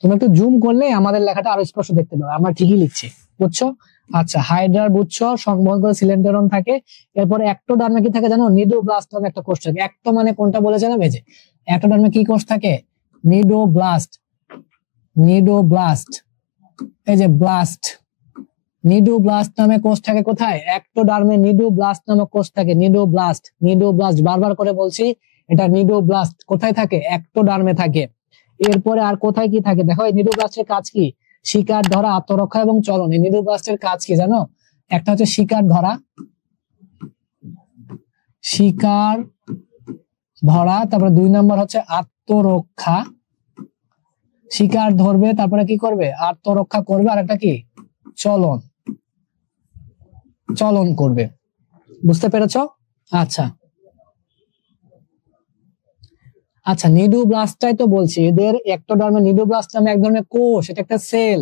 তোমরা একটু জুম করলে আমাদের লেখাটা আরো স্পষ্ট দেখতে পাবে। আমরা ঠিকই লিখছি, বুঝছো? আচ্ছা, হাইড্রার বুচ্ছ সংবহন করে সিলেন্ডারন থাকে। এরপরে একটোডার্মে কি থাকে জানো? নিডোব্লাস্ট নামে একটা কোষ থাকে। একটো মানে কোনটা বলেছিলাম, এই যে একটোডার্মে কি কোষ থাকে? নিডোব্লাস্ট। নিডোব্লাস্ট, এই যে ব্লাস্ট, নিডোব্লাস্ট নামে কোষ থাকে কোথায়? একটোডার্মে নিডোব্লাস্ট নামে কোষ থাকে। নিডোব্লাস্ট, নিডোব্লাস্ট, বারবার করে বলছি এটা নিডোব্লাস্ট। কোথায় থাকে? একটোডার্মে থাকে। এরপরে আর কোথায় কি থাকে দেখো। এই নিডোব্লাস্টের কাজ কি? শিকার ধরা, আত্মরক্ষা এবং চলন। এই নিডোব্লাস্টের কাজ কি জানো? একটা হচ্ছে শিকার ধরা, শিকার ধরা, তারপরে 2 নম্বর হচ্ছে আত্মরক্ষা। শিকার ধরবে, তারপরে কি করবে? আত্মরক্ষা করবে। আর একটা কি? চলন, চলন করবে। বুঝতে পেরেছ? আচ্ছা আচ্ছা, নিডোব্লাস্টটাই তো বলছি, এদের একটোডার্মে নিডোব্লাস্ট নামে এক ধরনের কোষ, এটা একটা সেল।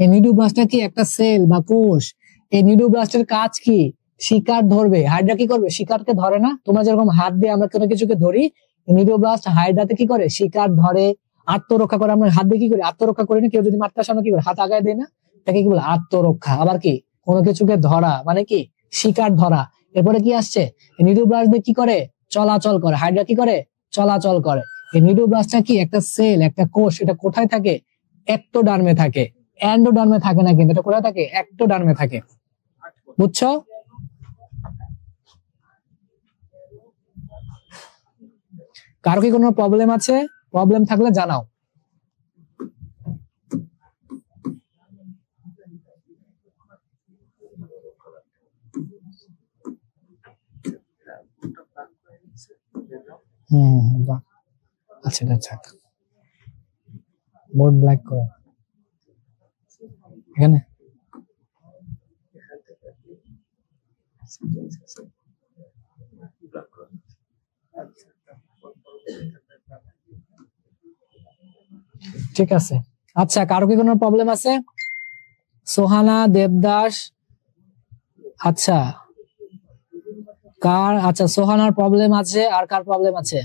এই নিডোব্লাস্টটা কি? একটা সেল বা কোষ। এই নিডোব্লাস্টের কাজ কি? শিকার ধরবে। হাইড্রা কি করবে? শিকারকে ধরে না? তোমরা যেরকম হাত দিয়ে আমরা কোনো কিছুকে ধরি, নিডোব্লাস্ট হাইড্রাতে কি করে? শিকার ধরে, আত্মরক্ষা করে। আমরা হাত দিয়ে কি করি? আত্মরক্ষা করি না? কেউ যদি মারতে আসে আমরা কি করি? হাত আগায় দেয় না? তাকে কি বলে? আত্মরক্ষা। আবার কি? কোনো কিছুকে ধরা মানে কি? শিকার ধরা। এরপরে কি আসছে? নিডোব্লাস্ট দিয়ে কি করে? চলাচল করে। হাইড্রা কি করে? চলাচল করে। এই নিডোব্লাস্টটা কি? একটা সেল, একটা কোষ। এটা কোথায় থাকে? একটোডার্মে থাকে, এন্ডোডার্মে থাকে না। কিন্তু এটা কোথায় থাকে? একটোডার্মে থাকে। বুঝছো? কারো কি কোনো প্রবলেম আছে? প্রবলেম থাকলে জানাও। বাহ, আচ্ছা এটা থাক। বোর্ড ব্ল্যাক করে এখানে। ঠিক আছে। আচ্ছা, কারো কি কোনো প্রবলেম আছে? সোহানা, দেবদাস, আচ্ছা কার? আচ্ছা, সোহানার প্রবলেম আছে। আর কার প্রবলেম আছে?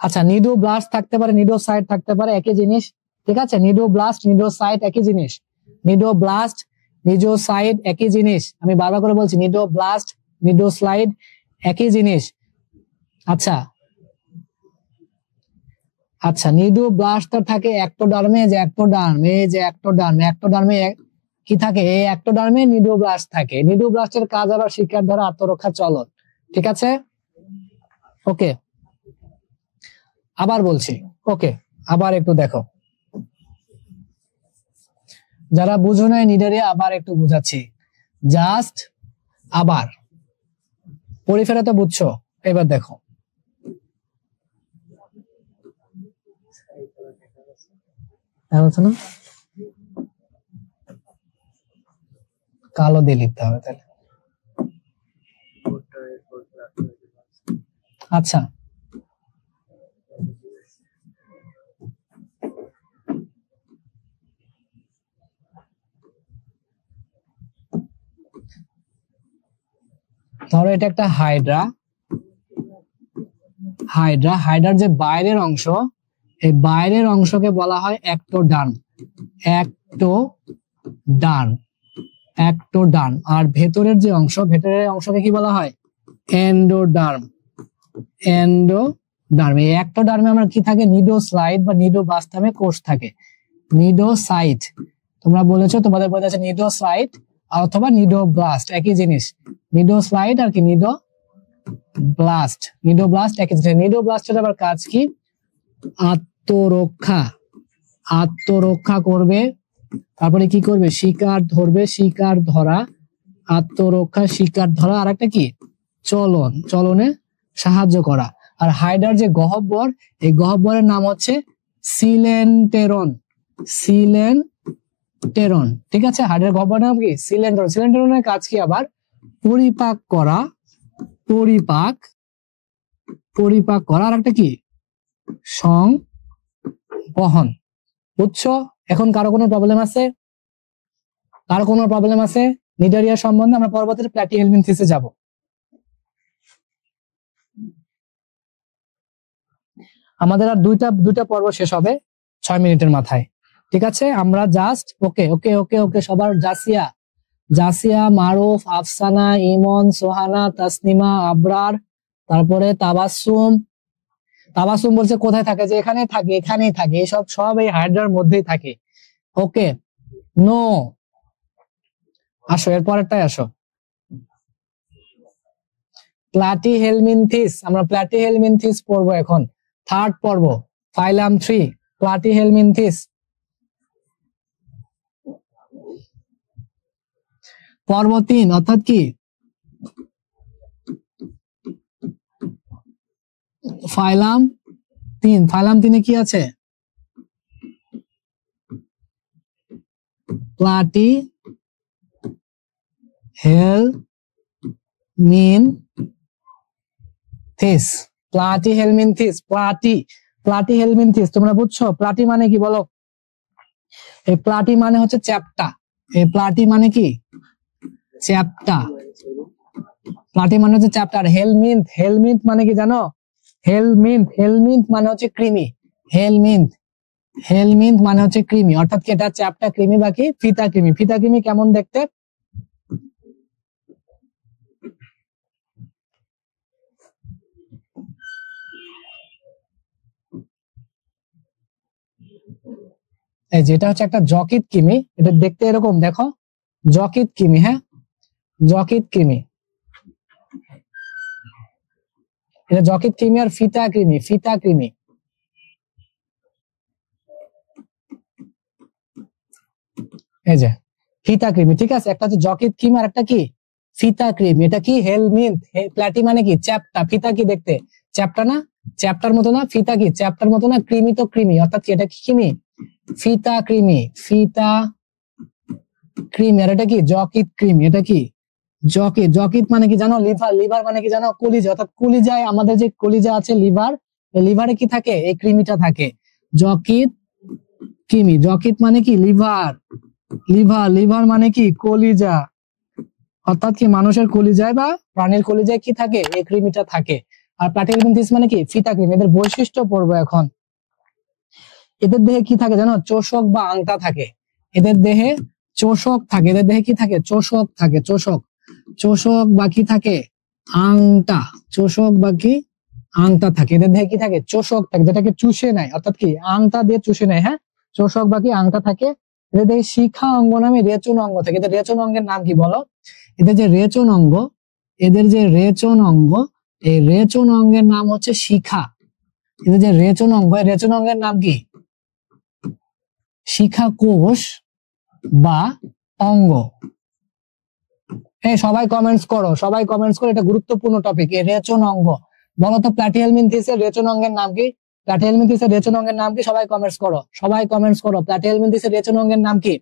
আচ্ছা, নিডোব্লাস্ট থাকতে পারে, নিডোসাইট থাকতে পারে, একই জিনিস। ঠিক আছে, নিডোব্লাস্ট নিডোসাইট একই জিনিস। নিডোব্লাস্ট নিডোসাইট একই জিনিস। আমি বারবার করে বলছি, নিডোব্লাস্ট নিডোসাইট একই জিনিস। আচ্ছা আচ্ছা, নিডোব্লাস্ট থাকে একটোডার্মে। যে একটোডার্ম, এই যে একটোডার্ম, একটোডার্মে কি থাকে? এই একটোডার্মে নিডোব্লাস্ট থাকে। নিডোব্লাস্টের কাজ আবার শিকার ধরা, আত্মরক্ষা, চলন। ঠিক আছে, ওকে। আবার বলছি, ওকে, আবার একটু দেখো। যারা বুঝো নাই নিডারে, আবার একটু বুঝাচ্ছি। জাস্ট আবার পরিফেরা তো বুঝছো, এবার দেখো। না কালো দিয়ে লিখতে হবে তাহলে। আচ্ছা, ধরো এটা একটা হাইড্রা। হাইড্রার যে বাইরের অংশ, এই বাইরের অংশকে বলা হয় একটোডার্ম। একটোডার্ম। আর ভেতরের যে অংশ, ভেতরের অংশকে কি বলা হয়? এন্ডোডার্ম। এই একটোডার্মে আমার কি থাকে? নিডোসাইট বা নিডোব্লাস্ট নামে কোষ থাকে। নিডোসাইট, তোমরা বলেছো তোমাদের বইতে আছে নিডোসাইট অথবা নিডোব্লাস্ট, একই জিনিস। নিডোসাইট আর কি নিডোব্লাস্ট একই জিনিস। নিডোব্লাস্টের আবার কাজ কি? আত্মরক্ষা করবে। তারপরে কি করবে? শিকার ধরবে, শিকার ধরা, আত্মরক্ষা, শিকার ধরা। আর একটা কি? চলনে সাহায্য করা। আর হাইডার যে গহ্বর, এই গহ্বরের নাম হচ্ছে সিলেন্টেরন। ঠিক আছে, হাইডার গহ্বরের নাম কি? সিলেন্টেরন। সিলেন্টেরনের কাজ কি? আবার পরিপাক করা, পরিপাক করা। আর একটা কি? সংবহন। বুঝছো? এখন কারো কোনো প্রবলেম আছে? নিডারিয়া সম্বন্ধে আমরা পরবর্তীতে প্ল্যাটিহেলমিনথিসে যাব। আমাদের আর দুইটা পর্ব শেষ হবে 6 মিনিটের মাথায়। ঠিক আছে, আমরা জাস্ট ওকে ওকে ওকে ওকে সবার জাসিয়া জাসিয়া, মারুফ, আফসানা, ইমন, সোহানা, তাসনিমা, আবরার, তারপরে তাবাসসুম। তাবাসসুম বলছে কোথায় থাকে, যে এখানে থাকে, এখানেই থাকে, এসব সব এই হাইড্রার মধ্যেই থাকে। ওকে, নো। আসো এর পরেরটাই আসো। প্লাটিহেলমিনথিস, আমরা প্লাটিহেলমিনথিস পড়বো এখন, থার্ড পর্ব, ফাইলাম 3, প্লাটিহেলমিনথিস। পর্ব 3 অর্থাৎ কি ফাইলাম 3। ফাইলাম 3 কি আছে? প্লাটি হেলমিনথিস, প্লাটিহেলমিনথিস, প্লাটিহেলমিনথিস। তোমরা বুঝছো প্লাটি মানে কি বলো? এই প্লাটি মানে হচ্ছে চ্যাপ্টা। এই প্লাটি মানে কি? চ্যাপ্টা। প্লাটি মানে হচ্ছে চ্যাপ্টার। হেলমিন্থ, হেলমিন্থ মানে কি জানো? হেলমিন্থ, হেলমিন্থ মানে হচ্ছে কৃমি। হেলমিন্থ, হেলমিন্থ মানে হচ্ছে কৃমি, অর্থাৎ কি এটা চ্যাপ্টা কৃমি, বাকি ফিতা কৃমি। ফিতা কৃমি কেমন দেখতে? এই যেটা হচ্ছে একটা যকৃৎ কৃমি, এটা দেখতে এরকম, দেখো, যকৃৎ কৃমি। হ্যাঁ, যকৃৎ কৃমি, এটা যকৃৎ কৃমি। আর ফিতা কৃমি, ফিতা কৃমি, এই যে ফিতা কৃমি। ঠিক আছে, একটা হচ্ছে যকৃৎ কৃমি আর একটা কি ফিতা কৃমি। এটা কি হেলমিন্থ, প্লাটি মানে কি চ্যাপ্টা। ফিতা কি দেখতে চ্যাপ্টা না? চ্যাপ্টার মতো না? ফিতা কি চ্যাপ্টার মতো না? কৃমি তো কৃমি, অর্থাৎ কি এটা কি কৃমি? ফিতা কৃমি, ফিতা কৃমি। আর এটা কি যকৃৎ কৃমি। এটা কি যকৃৎ। যকৃৎ মানে কি জানো? লিভার। লিভার মানে কি জানো? কলিজা। অর্থাৎ কলিজায়, আমাদের যে কলিজা আছে লিভার, লিভারে কি থাকে? এই কৃমিটা থাকে, যকৃৎ কৃমি। যকৃৎ মানে কি লিভার, লিভার, লিভার মানে কি কলিজা, অর্থাৎ কি মানুষের কলিজায় বা প্রাণীর কলিজায় কি থাকে? এই কৃমিটা থাকে। আর প্লাটিহেলমিনথিস মানে কি ফিতা কৃমি। এদের বৈশিষ্ট্য পড়বো এখন। এদের দেহে কি থাকে জানো? চোষক বা আংটা থাকে। এদের দেহে চোষক থাকে। এদের দেহে কি থাকে? চোষক থাকে, চোষক। চোষক বা কি থাকে? আংটা। চোষক বা কি আংটা থাকে। এদের দেহে কি থাকে? চোষক থাকে, যেটাকে চুষে নেয়, অর্থাৎ কি আংটা দিয়ে চুষে নেয়। হ্যাঁ, চোষক বা কি আংটা থাকে। এদের দেহে শিখা অঙ্গ নামে রেচন অঙ্গ থাকে। এদের রেচন অঙ্গের নাম কি বলো? এদের যে রেচন অঙ্গ, এদের যে রেচন অঙ্গ, এই রেচন অঙ্গের নাম হচ্ছে শিখা। এদের যে রেচন অঙ্গ, এই রেচন অঙ্গের নাম কি? শিখা কোষ বা অঙ্গ। এই সবাই কমেন্টস করো, সবাই কমেন্টস করো, এটা গুরুত্বপূর্ণ টপিক। এই রেচন অঙ্গ বলতো প্লাটিহেলমিনথিসের রেচন অঙ্গের নাম কি? প্লাটিহেলমিনথিসের রেচন অঙ্গের নাম কি? সবাই কমেন্টস করো, সবাই কমেন্টস করো। প্লাটিহেলমিনথিসের রেচন অঙ্গের নাম কি?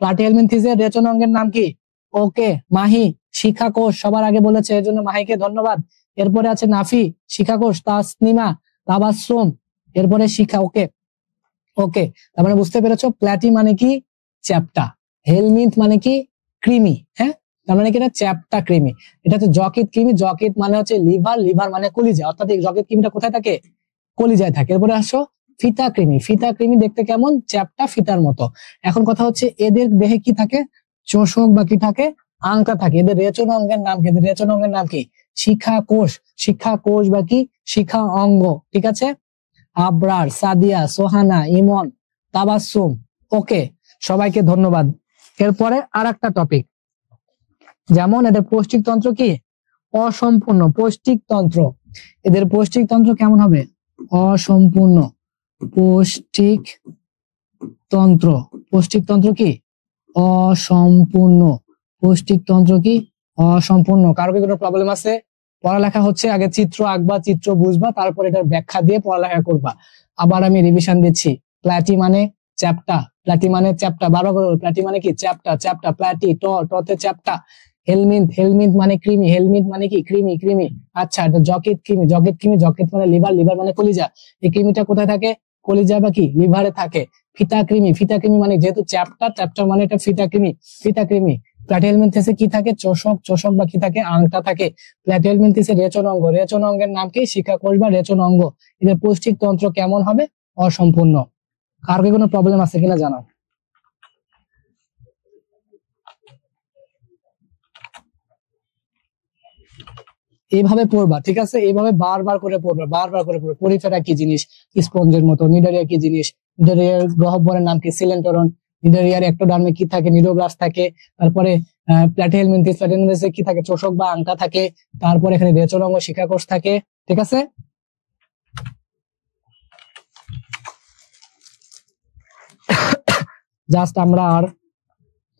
প্লাটিহেলমিনথিসের রেচন অঙ্গের নাম কি? ওকে, মাহি শিখা কোষ সবার আগে বলেছে, এর জন্য মাহিকে ধন্যবাদ। এরপরে আছে নাফি শিখা কোষ, তাসনিমা, তাবাসসুম, এরপরে শিখা। ওকে, ওকে, তার মানে বুঝতে পেরেছো প্ল্যাটি মানে কি চ্যাপ্টা, হেলমিন্থ মানে কি কৃমি। হ্যাঁ, তার মানে কি এটা চ্যাপ্টা কৃমি। এটা হচ্ছে যকৃৎ কৃমি। যকৃৎ মানে হচ্ছে লিভার, লিভার মানে কলিজা, অর্থাৎ এই যকৃৎ কৃমিটা কোথায় থাকে? কলিজায় থাকে। এরপরে আসো ফিতা কৃমি। ফিতা কৃমি দেখতে কেমন? চ্যাপ্টা, ফিতার মতো। এখন কথা হচ্ছে এদের দেহে কি থাকে? চোষক বা কি থাকে? আংটা থাকে। এদের রেচন অঙ্গের নাম কি? এদের রেচন অঙ্গের নাম কি? শিখা কোষ। শিক্ষা কোষ বা কি শিখা অঙ্গ। ঠিক আছে, আবরার, সাদিয়া, সোহানা, ইমন, তাবাসসুম। ওকে, সবাইকে ধন্যবাদ। এরপরে আর একটা টপিক, যেমন এদের পৌষ্টিকতন্ত্র কি অসম্পূর্ণ। পৌষ্টিকতন্ত্র, এদের পৌষ্টিকতন্ত্র কেমন হবে? অসম্পূর্ণ। পৌষ্টিক তন্ত্র, পৌষ্টিকতন্ত্র কি অসম্পূর্ণ। পৌষ্টিকতন্ত্র কি অসম্পূর্ণ। কারো কি কোনো প্রবলেম আছে? পড়ালেখা হচ্ছে, আগে চিত্র আঁকবা, চিত্র বুঝবা, তারপর এটার ব্যাখ্যা দিয়ে পড়ালেখা করবা। আবার আমি রিভিশন দিচ্ছি। প্লাটি মানে চ্যাপ্টা, প্লাটি মানে চ্যাপ্টা, বারবার করে প্লাটি মানে কি চ্যাপ্টা, চ্যাপ্টা, প্লাটি, টতে চ্যাপ্টা। হেলমিন্থ, হেলমিন্থ মানে কৃমি, হেলমিন্থ মানে কি কৃমি, কৃমি। আচ্ছা, এটা যকৃৎ কৃমি, যকৃৎ কৃমি, যকৃৎ মানে লিভার, লিভার মানে কলিজা। এই কৃমিটা কোথায় থাকে? কলিজা বা কি লিভারে থাকে। ফিতা কৃমি, ফিতা কৃমি মানে যেহেতু চ্যাপ্টার, চ্যাপ্টার মানে এটা ফিতা কৃমি, ফিতা কৃমি। প্লাটিহেলমিনথিসে কি থাকে? চোষক, চোষক বা কি থাকে আংটা থাকে। প্লাটিহেলমিনথিসের রেচন অঙ্গ, রেচন অঙ্গের নাম কি? শিখা কোষ বা রেচন অঙ্গ। এদের পৌষ্টিক তন্ত্র কেমন হবে? অসম্পূর্ণ। কার কি কোনো প্রবলেম আছে কিনা জানাও। এইভাবে পড়বা, ঠিক আছে? এইভাবে বারবার করে পড়বা, বারবার করে পড়বা। পরিফেরা কি জিনিস, স্পঞ্জের মতো। নিডারিয়া কি জিনিস, নিডারিয়ার গহ্বরের নাম কি, সিলেন্টরন। নিডারিয়ার একটোডার্মে কি থাকে, নিডোব্লাস্ট থাকে। তারপরে প্ল্যাটিহেলমিনথিস কি থাকে, চোষক বা আংটা থাকে। তারপরে এখানে রেচনাঙ্গ শিখাকোষ থাকে, ঠিক আছে? জাস্ট আমরা আর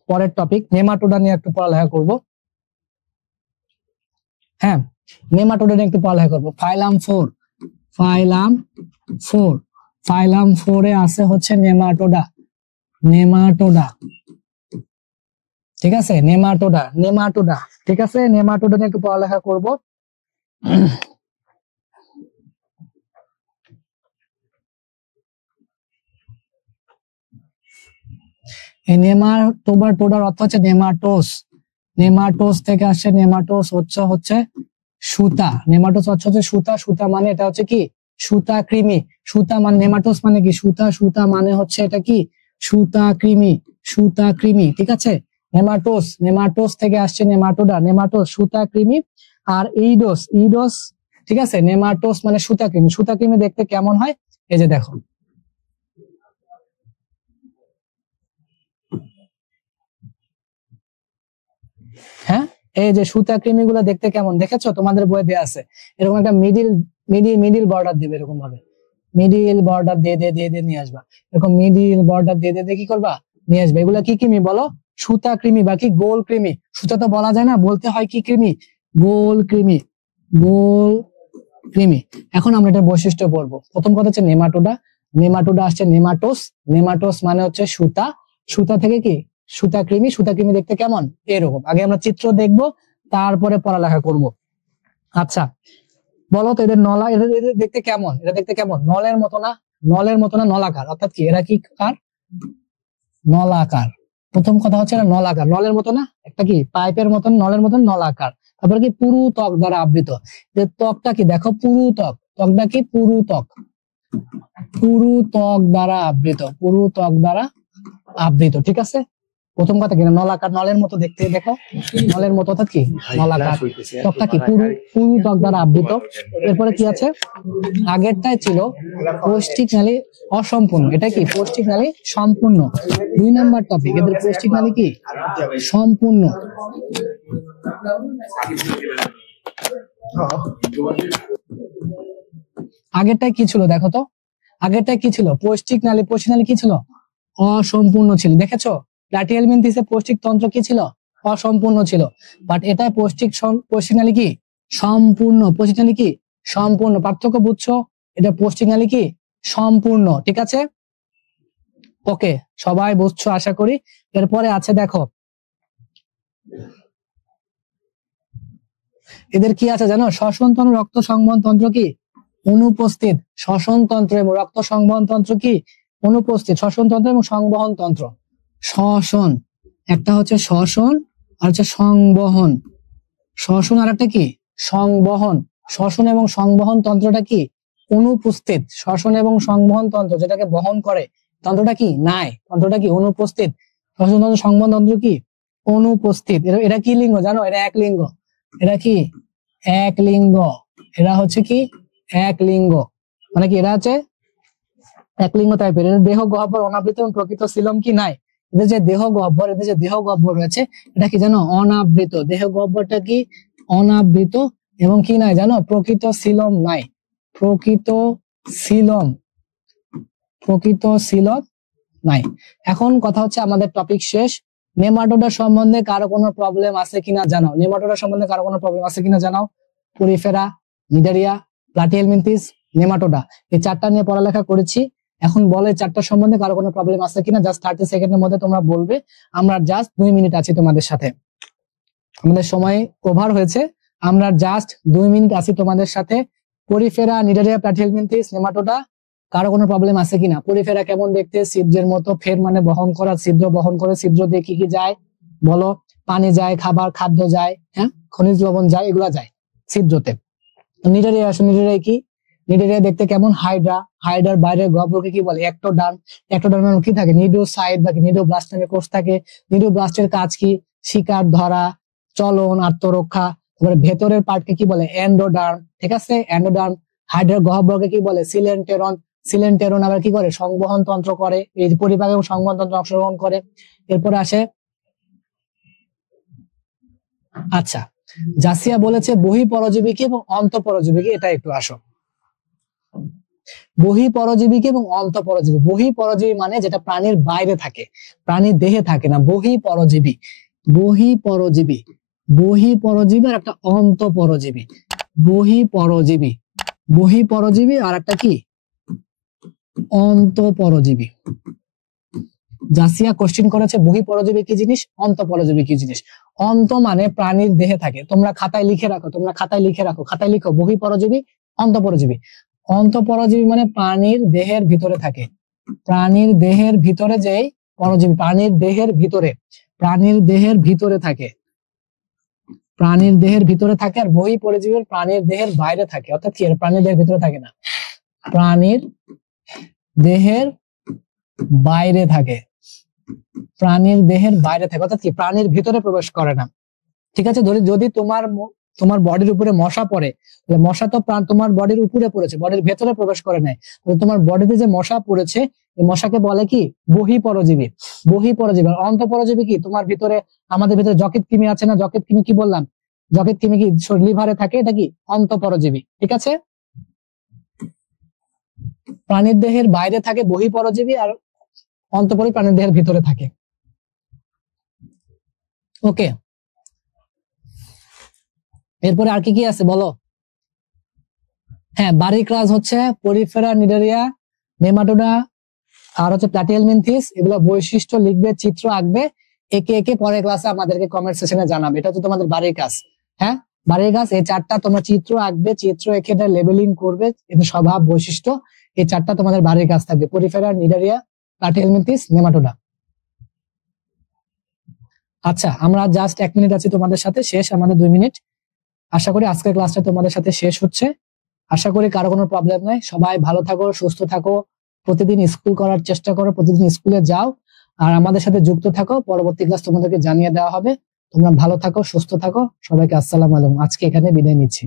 পরের টপিক নেমাটোডা নিয়ে একটু পড়ালেখা করব। হ্যাঁ, নেমাটোডা নিয়ে একটু পড়ালেখা করবো। ফাইলাম 4, ফাইলাম 4, ফাইলাম 4 এ আছে হচ্ছে নেমাটোডা, নেমাটোডা, ঠিক আছে? নেমাটোডা, নেমাটোডা, ঠিক আছে? নেমাটোডা নিয়ে একটু পড়ালেখা করব। এই নেমাটোডার অর্থ হচ্ছে নেমাটোস। নেমাটোস থেকে আসছে, নেমাটোস হচ্ছে সুতা। নেমাটোস হচ্ছে সুতা। সুতা মানে এটা হচ্ছে কি, সুতা কৃমি। সুতা মানে নেমাটোস মানে কি, সুতা। সুতা মানে হচ্ছে এটা কি, সুতা কৃমি, সুতা কৃমি, ঠিক আছে? নেমাটোস, নেমাটোস থেকে আসছে নেমাটোডা, নেমাটোস সুতা কৃমি। আর ইডোস, ইডোস, ঠিক আছে? নেমাটোস মানে সুতা কৃমি। সুতা কৃমি দেখতে কেমন হয়, এই যে দেখো, হ্যাঁ, এই যে সুতা কৃমি গুলো দেখতে কেমন, দেখেছো? তোমাদের বইয়ে দেওয়া আছে। এরকম একটা মিডিল মিডিল মিডিল বর্ডার দিবে, এরকম ভাবে মিডিল বর্ডার দিয়ে দিয়ে দিয়ে দিয়ে নিয়ে আসবা। এরকম মিডিল বর্ডার দিয়ে দিয়ে দিয়ে কি করবা, নিয়ে আসবে। এগুলা কি কৃমি বলো? সুতা কৃমি বা কি গোল কৃমি। সুতা তো বলা যায় না, বলতে হয় কি কৃমি, গোল কৃমি, গোল কৃমি। এখন আমরা এটা বৈশিষ্ট্য পড়বো। প্রথম কথা হচ্ছে নেমাটোডা। নেমাটোডা আসছে নেমাটোস। নেমাটোস মানে হচ্ছে সুতা। সুতা থেকে কি, সুতা কৃমি। সুতা কৃমি দেখতে কেমন, এরকম। আগে আমরা চিত্র দেখবো, তারপরে পড়ালেখা করব। আচ্ছা, বলো তো এদের নলা, এদের এদের দেখতে কেমন, এটা দেখতে কেমন? নলের মতো না, নলের মতো না, নলাকার। অর্থাৎ কি, এরা কি কার, নলাকার। প্রথম কথা হচ্ছে এরা নলাকার, নলের মতো না, একটা কি পাইপের মতন, নলের মতন, নলাকার। তারপরে কি, পুরু ত্বক দ্বারা আবৃত। যে ত্বকটা কি, দেখো পুরু ত্বক, ত্বকটা কি পুরু ত্বক, পুরু ত্বক দ্বারা আবৃত, পুরু ত্বক দ্বারা আবৃত, ঠিক আছে? প্রথম কথা কি, নলাকার, নলের মতো দেখতে, দেখো নলের মতো, অর্থাৎ কি নলাকার। ত্বকটা কি পুরু, পুরু ত্বক দ্বারা আবৃত। এরপরে কি আছে, আগেরটাই ছিল পৌষ্টিক নালী অসম্পূর্ণ, এটা কি পৌষ্টিক নালী সম্পূর্ণ। 2 নাম্বার টপিক, এদের পৌষ্টিক নালী কি সম্পূর্ণ। আগেরটাই কি ছিল দেখো তো, আগেরটাই কি ছিল, পৌষ্টিক নালী। পৌষ্টিক নালী কি ছিল, অসম্পূর্ণ ছিল। দেখেছো, প্লাটিহেলমিনথিসে পৌষ্টিক তন্ত্র কি ছিল, অসম্পূর্ণ ছিল। বাট এটা পৌষ্টিক পৌষ্টিক নালী কি সম্পূর্ণ, পৌষ্টিক নালী কি সম্পূর্ণ। পার্থক্য বুঝছো? এটা পৌষ্টিক নালী কি সম্পূর্ণ, ঠিক আছে? ওকে, সবাই বুঝছো আশা করি। এরপরে আছে দেখো, এদের কি আছে জানো, শ্বসন তন্ত্র, রক্ত সংবহন তন্ত্র কি অনুপস্থিত। শ্বসন তন্ত্র এবং রক্ত সংবহন তন্ত্র কি অনুপস্থিত। শ্বসন তন্ত্র এবং সংবহন তন্ত্র, শ্বসন একটা হচ্ছে শ্বসন আর হচ্ছে সংবহন। শ্বসন আর একটা কি সংবহন। শ্বসন এবং সংবহন তন্ত্রটা কি অনুপস্থিত। শ্বসন এবং সংবহন তন্ত্র যেটাকে বহন করে, তন্ত্রটা কি নাই, তন্ত্রটা কি অনুপস্থিত। শ্বসন তন্ত্র, সংবহন তন্ত্র কি অনুপস্থিত। এরা কি লিঙ্গ জানো, এরা এক লিঙ্গ। এরা কি এক লিঙ্গ, এরা হচ্ছে কি এক লিঙ্গ, মানে কি এরা হচ্ছে এক লিঙ্গ টাইপের। এদের দেহ গহ্বর অনাবৃত এবং প্রকৃত সিলম কি নাই। এদের যে দেহ গহ্বর, এদের যে দেহ গহ্বর রয়েছে এটা কি জানো অনাবৃত। দেহ গহ্বরটা কি অনাবৃত এবং কি নাই জানো, প্রকৃত সিলম নাই। প্রকৃত সিলম, প্রকৃত সিলম নাই। এখন কথা হচ্ছে আমাদের টপিক শেষ। নেমাটোডা সম্বন্ধে কারো কোনো প্রবলেম আছে কিনা জানাও। নেমাটোডা সম্বন্ধে কারো কোনো প্রবলেম আছে কিনা জানাও। পরিফেরা, নিডারিয়া, প্লাটিহেলমিনথিস, নেমাটোডা, এই চারটা নিয়ে পড়ালেখা করেছি। এখন বলে চারটা সম্বন্ধে কারো কোনো প্রবলেম আছে কিনা, জাস্ট 30 সেকেন্ডের মধ্যে তোমরা বলবে। আমরা জাস্ট 2 মিনিট আছি তোমাদের সাথে, আমাদের সময় ওভার হয়েছে। আমরা জাস্ট 2 মিনিট আছি তোমাদের সাথে। পরিফেরা, নিডারিয়া, প্লাটিহেলমিনথিস, নেমাটোডা, কারো কোনো প্রবলেম আছে কিনা। পরিফেরা কেমন দেখতে, ছিদ্রের মতো। ফের মানে বহন করা, ছিদ্র বহন করে। ছিদ্র দিয়ে কি কি যায় বলো, পানি যায়, খাবার খাদ্য যায়, হ্যাঁ খনিজ লবণ যায়, এগুলা যায় ছিদ্রতে। নিডারিয়া আসো, নিডারিয়া কি, নিডারিয়া দেখতে কেমন, হাইড্রা। হাইড্রার বাইরের গহ্বরকে কি বলে একটোডার্ম। একটোডার্মের কি থাকে, নিডোসাইট বা নিডোব্লাস্ট নামে কোষ থাকে। নিডোব্লাস্টের কাজ কি, শিকার ধরা, চলন, আত্মরক্ষা। তারপরে ভেতরের পার্টকে কি বলে? এন্ডোডার্ম, ঠিক আছে, এন্ডোডার্ম। হাইড্রা গহ্বরকে কি বলে? সিলেন্টেরন। সিলেন্টেরন আবার কি করে? সংবহন তন্ত্র করে, এই পরিপাক এবং সংবহন তন্ত্র অংশগ্রহণ করে। এরপরে আসে, আচ্ছা, জাসিয়া বলেছে বহিঃপরজীবী কি এবং অন্তঃপরজীবী কি, এটা একটু আসো। বহিঃপরজীবী কি এবং অন্তঃপরজীবী। বহিঃপরজীবী মানে যেটা প্রাণীর বাইরে থাকে, প্রাণীর দেহে থাকে না, বহিঃপরজীবী। বহিঃপরজীবী, বহিঃপরজীবী আর একটা অন্তঃপরজীবী। বহিঃপরজীবী, বহিঃপরজীবী আর একটা কি? অন্তঃপরজীবী। জাসিয়া কোশ্চেন করেছে বহিঃপরজীবী কি জিনিস, অন্তঃপরজীবী কি জিনিস। অন্ত মানে প্রাণীর দেহে থাকে, তোমরা খাতায় লিখে রাখো, তোমরা খাতায় লিখে রাখো, খাতায় লিখো বহিঃপরজীবী, অন্তঃপরজীবী। অন্তঃপরজীবী মানে প্রাণীর দেহের ভিতরে থাকে, প্রাণীর দেহের ভিতরে যেই পরজীবী, প্রাণীর দেহের ভিতরে, প্রাণীর দেহের ভিতরে থাকে, প্রাণীর দেহের ভিতরে থাকে। আর বহিঃপরজীবী প্রাণীর দেহের বাইরে থাকে, অর্থাৎ কি, প্রাণীর দেহের ভিতরে থাকে না, প্রাণীর দেহের বাইরে থাকে, প্রাণীর দেহের বাইরে থাকে, অর্থাৎ কি, প্রাণীর ভিতরে প্রবেশ করে না। ঠিক আছে, যদি তোমার বডির উপরে মশা পড়ে, তাহলে মশা তো তোমার বডির উপরে পড়েছে, বডির ভেতরে প্রবেশ করে নাই। তোমার বডিতে যে মশা পড়েছে, এই মশাকে বলে কি? বহিঃপরজীবী। বহিঃপরজীবী। আর অন্তঃপরজীবী কি? তোমার ভিতরে, আমাদের ভিতরে যকৃৎ কৃমি আছে না, যকৃৎ কৃমি কি বললাম? যকৃৎ কৃমি কি লিভারে থাকে, এটা কি? অন্তঃপরজীবী। ঠিক আছে, প্রাণীর দেহের বাইরে থাকে বহিঃপরজীবী, আর অন্তঃপরজীবী প্রাণীর দেহের ভিতরে থাকে। ওকে, এরপরে আর কি কি আছে বলো? হ্যাঁ, বারিক রাজ হচ্ছে পরিফেরা নিডারিয়া, নেমাটোডা আর হচ্ছে প্ল্যাটিহেলমিনথিস। এগুলো বৈশিষ্ট্য লিখবে, চিত্র আঁকবে, একে একে পরের ক্লাসে আমাদেরকে কমেন্ট সেকশনে জানাবে। এটা হচ্ছে তোমাদের বাড়ির কাজ। হ্যাঁ, বাড়ির কাজ, এই চারটা তোমরা চিত্র আঁকবে, চিত্র এঁকে এটা লেবেলিং করবে, এদের স্বভাব বৈশিষ্ট্য, এই চারটা তোমাদের বাড়ির কাজ থাকবে, পরিফেরা নিডারিয়া, প্ল্যাটিহেলমিনথিস, নেমাটোডা। আচ্ছা, আমরা জাস্ট 1 মিনিট আছি তোমাদের সাথে, শেষ আমাদের 2 মিনিট। আশা করি আজকের ক্লাসটা তোমাদের সাথে শেষ হচ্ছে। আশা করি কারো কোনো প্রবলেম নাই। সবাই ভালো থাকো, সুস্থ থাকো, প্রতিদিন স্কুল করার চেষ্টা করো, প্রতিদিন স্কুলে যাও, আর আমাদের সাথে যুক্ত থাকো। পরবর্তী ক্লাস তোমাদেরকে জানিয়ে দেওয়া হবে। তোমরা ভালো থাকো, সুস্থ থাকো। সবাইকে আসসালামু আলাইকুম। আজকে এখানে বিদায় নিচ্ছি।